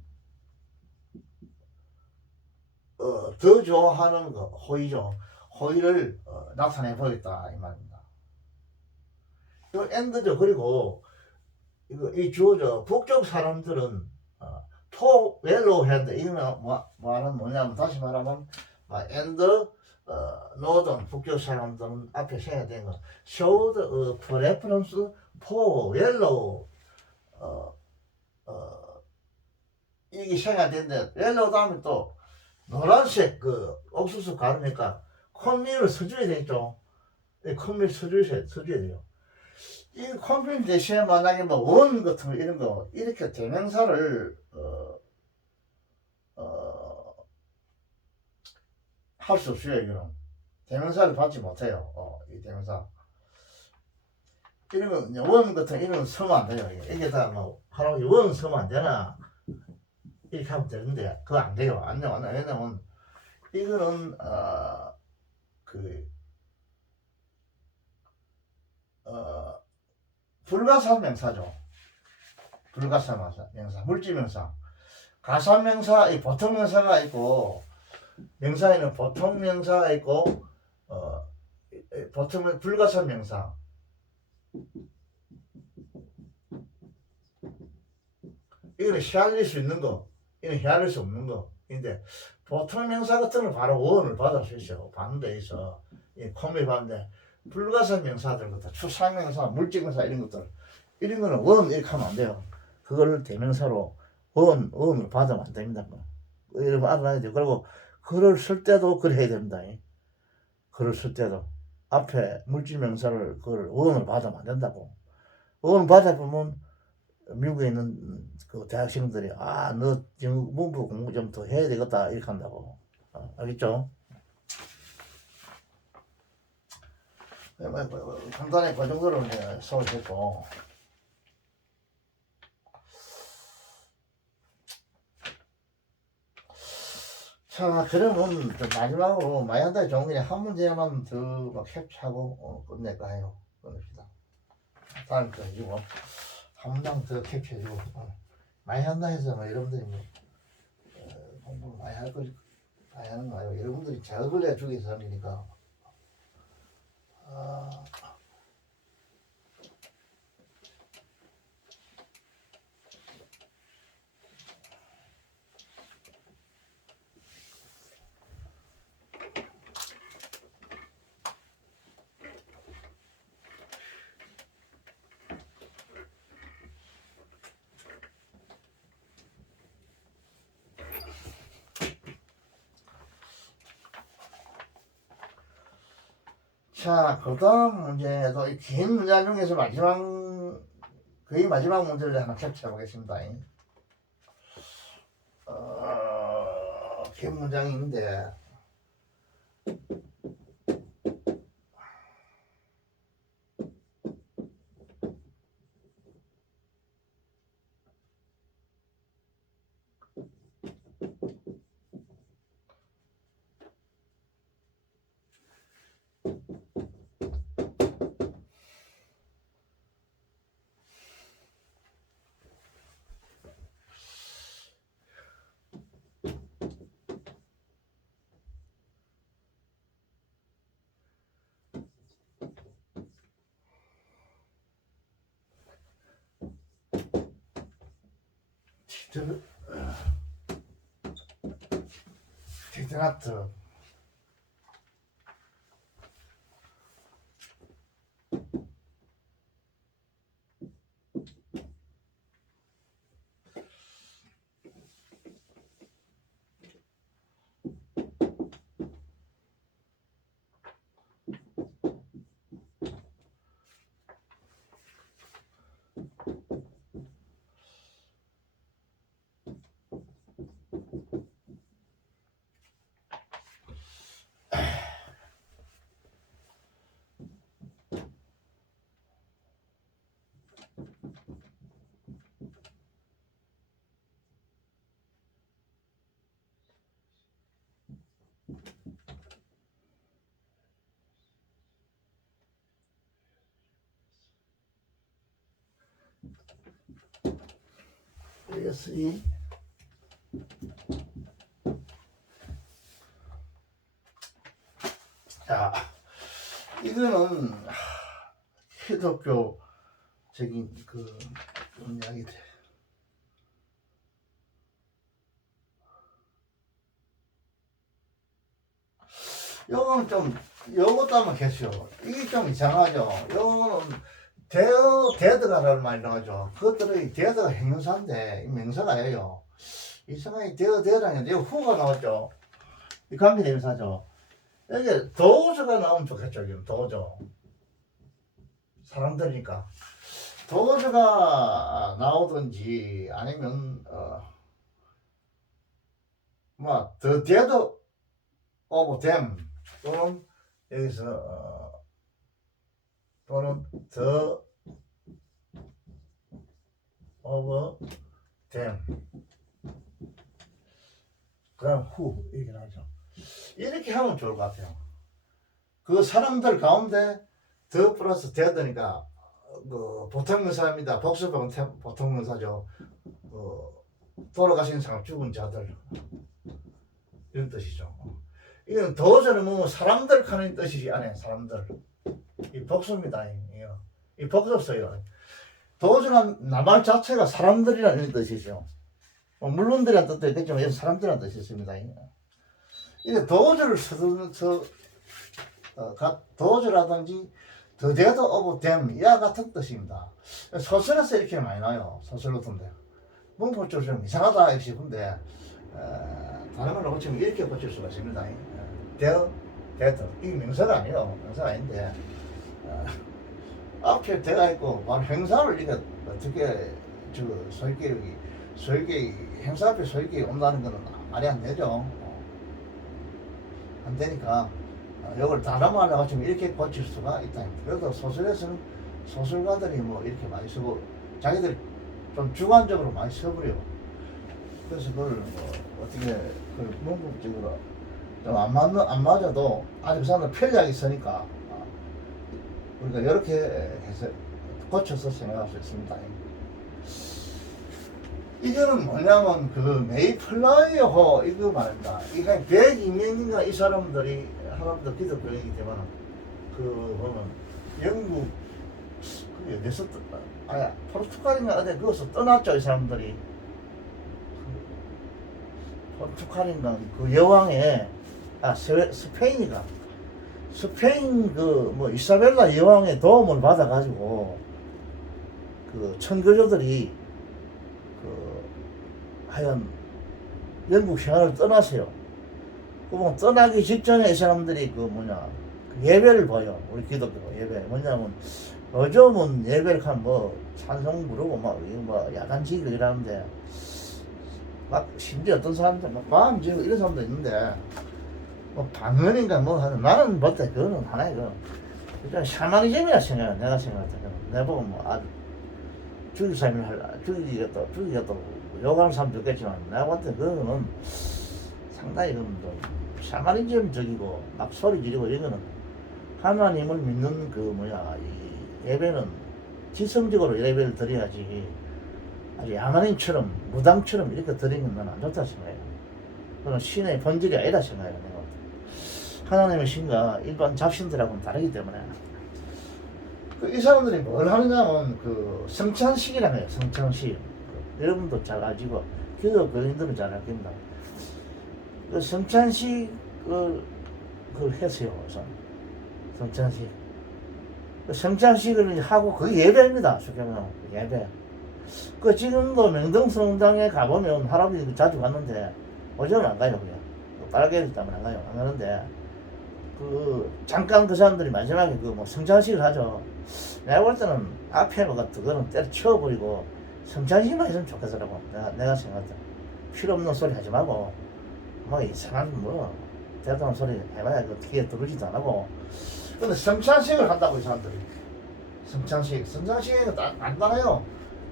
더 좋아하는 거 호의죠. 호의를 나타내 보였다 이 말입니다. 이 엔드죠. 그리고 이 주어죠. 북쪽 사람들은 포 웰로우 핸드 이거는 뭐하는 뭐냐면 다시 말하면 엔드 노던 북쪽 사람들은 앞에 생략된 거 showed preference for yellow 이게 생략된데 옐로우 다음에 또 노란색 그 옥수수 가루니까 콘밀을 써줘야 되겠죠. 콘밀 써줘야 돼요. 이 콘밀 대신에 만약에 뭐 원 같은 거 이런 거 이렇게 대명사를 할 수 없어요. 이거는 대명사를 받지 못해요. 이 대명사 이런 거 원 같은 이런 거 쓰면 안 돼요. 이게 다 뭐 하라고 원 쓰면 안 되나 이렇게 하면 되는데 그거 안 돼요. 안 돼요. 왜냐면 이거는 불가사명사죠. 불가사명사, 물질명사. 가사명사, 이 보통명사가 있고 명사에는 보통명사가 있고 불가사명사. 이거는 헤아릴 수 있는 거, 이거는 헤아릴 수 없는 거. 근데 보통 명사 같은 건 바로 원을 받을 수 있어요. 반대에 있어. 이 콤이 반대. 불가사 명사들 것들, 추상명사, 물질명사 이런 것들, 이런 거는 원 이렇게 하면 안 돼요. 그걸 대명사로 원으로 받으면 안 됩니다. 이러면 알아야 돼요. 그리고 글을 쓸 때도 그래 해야 됩니다. 글을 쓸 때도 앞에 물질명사를 그걸 원을 받으면 안 된다고. 원을 받아보면 미국에 있는 그 대학생들이 너 지금 문법 공부 좀 더 해야 되겠다 이렇게 한다고. 알겠죠? 간단히 그 정도로 이제 소개했고, 자 그러면 마지막으로 마이한다의 종이에 한 문제만 더 캡처하고 끝낼까 해요. 끝냅시다. 다음 거 해주고 한 문장 더 캡처해주고 마이한다에서 여러분들이 공부를 많이 할 거 많이 하는 거 아니고 여러분들이 잘 걸려야 주기 사람이니까. 자, 그 다음 문제도 이 긴 문장 중에서 거의 마지막 문제를 하나 캡처해 보겠습니다. 긴 문장인데, 디드나트. ASE. 자, 이거는 기독교적인 그 이야기들. 요거는 좀 요것도 한번 캐시오. 이게 좀 이상하죠. 요거는 데드가라는 말이 나오죠. 그것들이 데드가 형용사인데 명사가 아니에요. 이상하게 데드라는 게 후가 나왔죠. 이 관계대명사죠. 여기 도저가 나오면 좋겠죠. 지금 도저. 사람들이니까 도저가 나오든지 아니면 the dead of them 또는 여기서 또는 the of them 그다음 who 이렇게 나오죠. 이렇게 하면 좋을 것 같아요. 그 사람들 가운데 the 플러스 dead니까 그 보통명사입니다. 복수 보통명사죠. 돌아가신 사람, 죽은 자들 이런 뜻이죠. 이건 도저는 사람들 하는 뜻이지 않아요. 사람들 이 복수입니다. 이거 이 복사 써요. 도주란 나말 자체가 사람들이라는 뜻이죠. 물론들이라는 뜻도 있겠지만 여기서 사람들이라는 뜻이 있습니다. 이게 도주를 도주라든지 The Death of Them 이와 같은 뜻입니다. 소설에서 이렇게 많이 나와요. 소설로 던데 문법적으로 좀 이상하다 이렇게 싶은데 다른 걸로 고치면 이렇게 고칠 수가 있습니다. The Death 이게 명사가 아니에요. 명사가 아닌데 앞에 대가 있고 바로 행사를 이게 어떻게 소유격이 행사 앞에 소유격이 온다는 것은 말이 안 되죠. 안 되니까 이걸 다른 말로 가지고 이렇게 고칠 수가 있다. 그래도 소설에서는 소설가들이 뭐 이렇게 많이 쓰고 자기들이 좀 주관적으로 많이 써버려요. 그래서 그걸 뭐 어떻게 문법적으로 좀 안 맞아도 아직 그 사람들 편리하게 쓰니까 우리가 이렇게 해서 고쳐서 생각할 수 있습니다. 이거는 뭐냐면 그 메이플라이어 이거 말입니다. 이게 102명인가 이 사람들이 하나님도 기독교이기 때문에 그 보면 영국 그게 어디서 포르투갈인가 어디 거기서 떠났죠. 이 사람들이 포르투갈인가 그 여왕의 스페인이가 스페인 그 뭐 이사벨라 여왕의 도움을 받아 가지고 그 천교조들이 그 하여간 영국 생활을 떠나세요. 그럼 떠나기 직전에 이 사람들이 그 예배를 봐요. 우리 기독교 예배 뭐냐면 요즘은 예배를 하면 뭐 찬송 부르고 막 야단지기 이러는데 막 심지어 어떤 사람들 막 마음 지고 이런 사람도 있는데 뭐 방언인가 뭐 하는 나는 볼 때 그거는 하나의 그냥 샤머니즘이라 생각해. 내가 생각할 때 내가 보고 뭐 아주 죽이겠다 욕하는 사람도 있겠지만 내가 볼 때 그거는 상당히 좀 샤머니즘적이고 막 소리 지르고 이거는 하나님을 믿는 이 예배는 지성적으로 예배를 드려야지 아주 야만인처럼 무당처럼 이렇게 드리는 건 안 좋다 생각해요. 그건 신의 본질이 아니다 생각해요. 내가 하나님의 신과 일반 잡신들하고는 다르기 때문에 이 사람들이 뭘 하느냐면 성찬식이라고 해요. 성찬식 여러분도 잘 아시고 기독교인들은 잘 알겠다. 성찬식을 했어요. 우선 성찬식 성찬식을 하고 그게 예배입니다. 쉽게 말하면 예배. 지금도 명동성당에 가보면 할아버지 자주 갔는데 요즘은 안 가요. 그냥 빨개졌기 때문에 안 가요. 안 가는데 잠깐 그 사람들이 마지막에 성찬식을 하죠. 내가 볼 때는 앞에 그거는 때려치워버리고 성찬식만 했으면 좋겠더라고. 내가 생각할 때 필요 없는 소리 하지 말고 이상한 대단한 소리 해봐야 귀에 들어오지도 안 하고. 근데 성찬식을 한다고 이 사람들이. 성찬식은 딱 간단해요.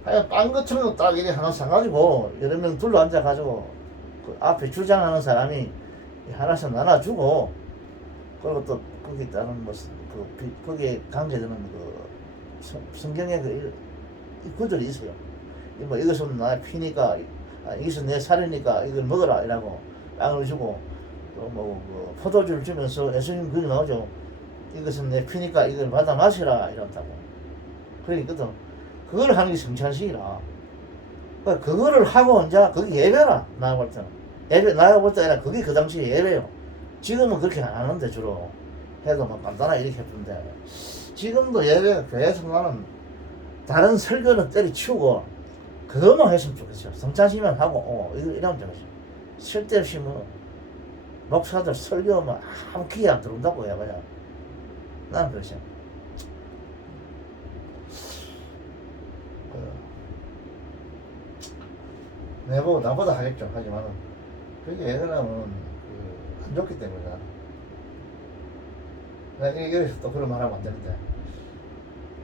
하여간 빵 같은 거 딱 이렇게 하나 사가지고 여러 명 둘러 앉아가지고 앞에 주장하는 사람이 하나씩 나눠주고 그리고 또 거기 따른 거기에 강제되는 성경에 구절이 있어요. 이것은 나의 피니까 이것은 내 살이니까 이걸 먹어라 이라고 빵을 주고 또 포도주를 주면서 예수님 그게 나오죠. 이것은 내 피니까 이걸 받아 마시라 이런다고. 그러니까 그걸 하는 게 성찬식이라. 그거를 하고 이제 그게 예배라. 나가 볼 때는 예배 나가 볼 때는 그게 그 당시에 예배요. 지금은 그렇게 안 하는데 주로 해도 간단하게 이렇게 했는데 지금도 예배 계속 나는 다른 설교는 때려치우고 그것만 했으면 좋겠어요. 성찬식만 하고 이러면 좋겠어요. 쓸데없이 목사들 설교만 아무 귀에 안 들어온다고 해봐야 나는 그렇지. 나보다 하겠죠. 하지만은 그게 왜 그러냐면 안 좋기 때문이다. 여기서 또 그런 말 하면 안 되는데.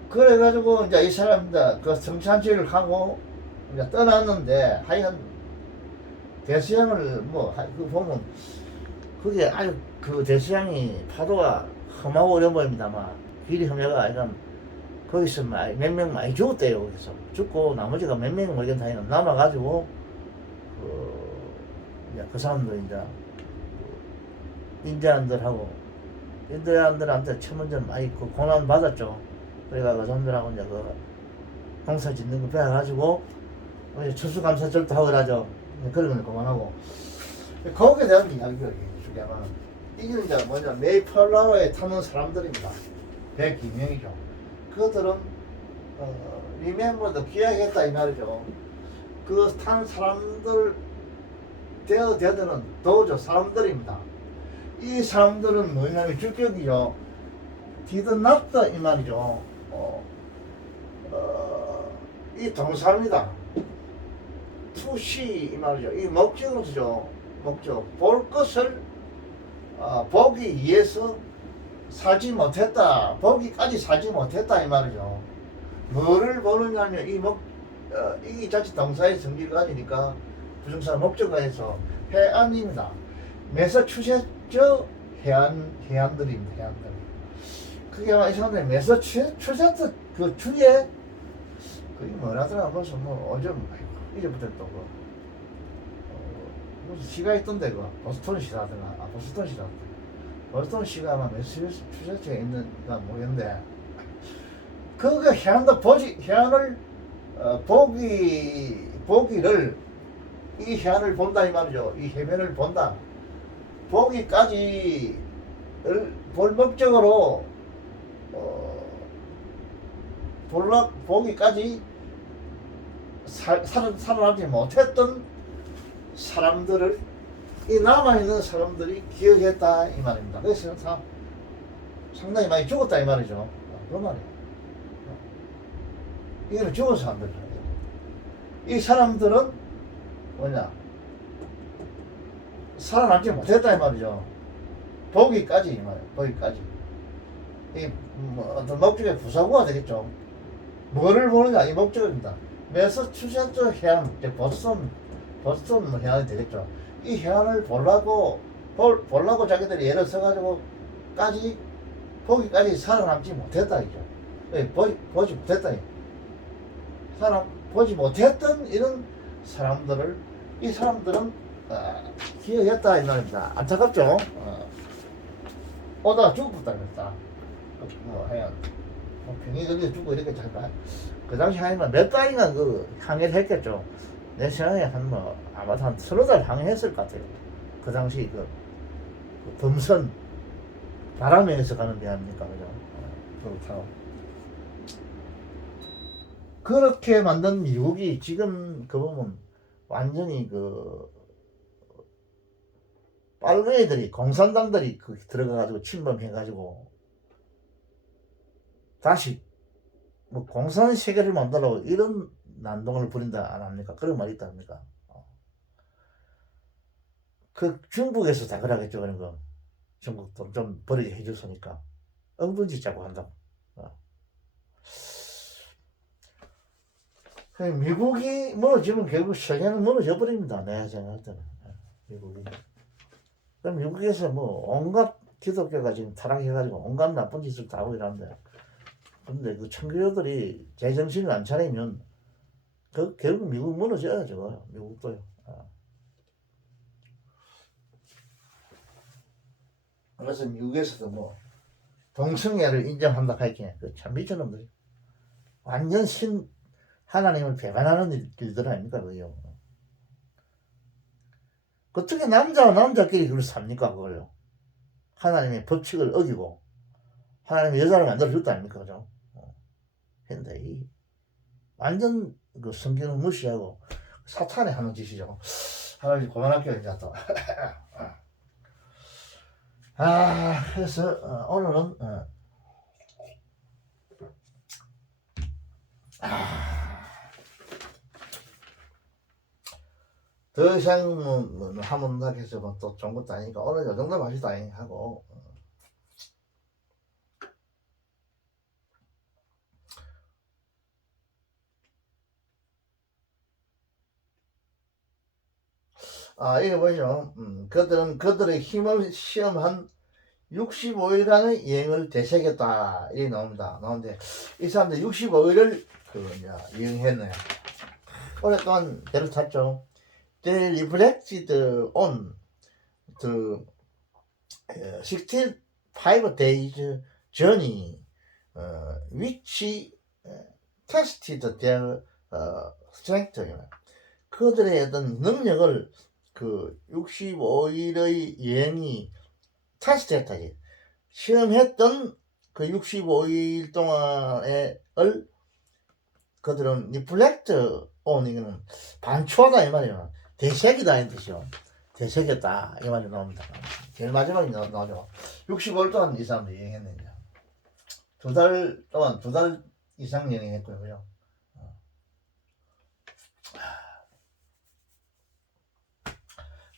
그래가지고 이제 이 사람들 성찬식을 하고 이제 떠났는데 하여간 대서양을 보면 그게 아주 대서양이 파도가 험하고 어려워 보입니다만 길이 험해가 하여간 거기서 몇 명 많이 죽었대요. 거기서 죽고 나머지가 몇 명이 모르겠다 남아가지고 그 사람들 이제 인디안들한테 천문전 많이 고난 받았죠. 그래가 그 사람들하고 이제 그 농사 짓는 거 배워가지고 추수감사절도 하고 그러죠. 그런 건 그만하고 거기에 대한 이야기를 주자면 이게 이제 뭐냐 메이플라워에 타는 사람들입니다. 102명이죠. 그들은 리멤버도 기억했다 이 말이죠. 그 탄 사람들 되어는 도저 사람들입니다. 이 사람들은 뭐냐면 주격이죠. 디든 낫다 이 말이죠. 이 동사입니다. 투시 이 말이죠. 이 목적으로죠. 목적 볼 것을 보기 위해서 살지 못했다. 보기까지 살지 못했다 이 말이죠. 뭐를 보느냐면 이 자칫 동사의 성질을 가지니까 부정사 목적어에서 해안입니다. 매서추세트 해안들입니다. 해안들. 그게 이 사람들이 매서추세트 그 주에 그게 뭐라더라 벌써 뭐 어좀 이제부터 또 무슨 시가 있던데 그 보스턴 시라든가 보스턴 시라든가 보스턴 시가 아마 매서추세트에 있는가 모르겠는데 그거 해안도 해안을 보기를 이 해안을 본다 이 말이죠. 이 해변을 본다. 보기까지 볼 목적으로 보기까지 살아남지 못했던 사람들을 이 남아있는 사람들이 기억했다 이 말입니다. 그래서 상당히 많이 죽었다 이 말이죠. 그 말이에요. 이거는 죽은 사람들. 이 사람들은 뭐냐 살아남지 못했다 이 말이죠. 보기까지 이 말이에요. 보기까지 이 어떤 목적의 부사구가 되겠죠. 뭐를 보느냐 이 목적입니다. 매서추세츠 해안 보스턴 해안이 되겠죠. 이 해안을 보려고 자기들이 예를 써가지고 보기까지 살아남지 못했다 이죠. 보지 못했다. 보지 못했던 이런 사람들을 이 사람들은 기억했다 이 말입니다. 안타깝죠. 오다가 죽었다 그랬다. 해야 병이 걸려 죽고 이렇게 잘까. 그 당시 하면 몇 달이나 그 항해를 했겠죠. 내 생각에 아마도 한 30달 항해했을 것 같아요. 그 당시 그 범선 바람에서 가는 데 아닙니까 그죠. 그렇다고. 그렇게 만든 미국이 지금 그 보면 완전히 그 빨간 애들이 공산당들이 들어가가지고 침범해가지고 다시 뭐 공산 세계를 만들라고 이런 난동을 부린다 안 합니까? 그런 말이 있다 합니까? 그 중국에서 다 그러겠죠 그런 거. 중국도 좀 버리게 해줬으니까 엉뚱짓 자꾸 한다고. 미국이 무너지면 결국 세계는 무너져 버립니다. 내가 생각할 때는 미국이. 그럼 미국에서 뭐 온갖 기독교가 지금 타락해가지고 온갖 나쁜 짓을 다 하고 이러는데, 근데 그 청교도들이 제정신을 안 차리면 결국 미국 무너져요. 저거 미국도요. 그래서 미국에서도 뭐 동성애를 인정한다 할게 참 미친놈들이 완전 하나님을 배반하는 일들 아닙니까 그요. 어떻게 남자와 남자끼리 그걸 삽니까 그걸요. 하나님의 법칙을 어기고 하나님의 여자를 만들어줬다 아닙니까 그죠. 근데 완전 그 성경을 무시하고 사탄이 하는 짓이죠. 하나님 그만할게요 이제 또. 그래서 오늘은 더 이상 뭐 하면 나겠어 뭐 또 좋은 것도 아니니까 오늘 요 정도 마시다 하고. 이거 뭐죠? 그들의 힘을 시험한 65일간의 여행을 되새겼다. 이렇게 나오는데, 이 사람들 65일을 여행했네요. 오랫동안 배를 탔죠. They reflected on the 65 days journey 위치 테스티드 their strength. 그들의 어떤 능력을 그 65일의 여행이 테스트했다. 시험했던 그 65일 동안을 그들은 리플렉트 온 이거는 반추하다 이 말이에요. 대색이다 이 뜻이요. 대색이었다 이 말이 나옵니다. 제일 마지막에 나오죠. 65일 동안 이 사람들이 여행했느냐. 2달 동안 2달 이상 여행했고요.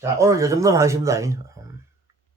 자, 오늘 요 정도만 하겠습니다.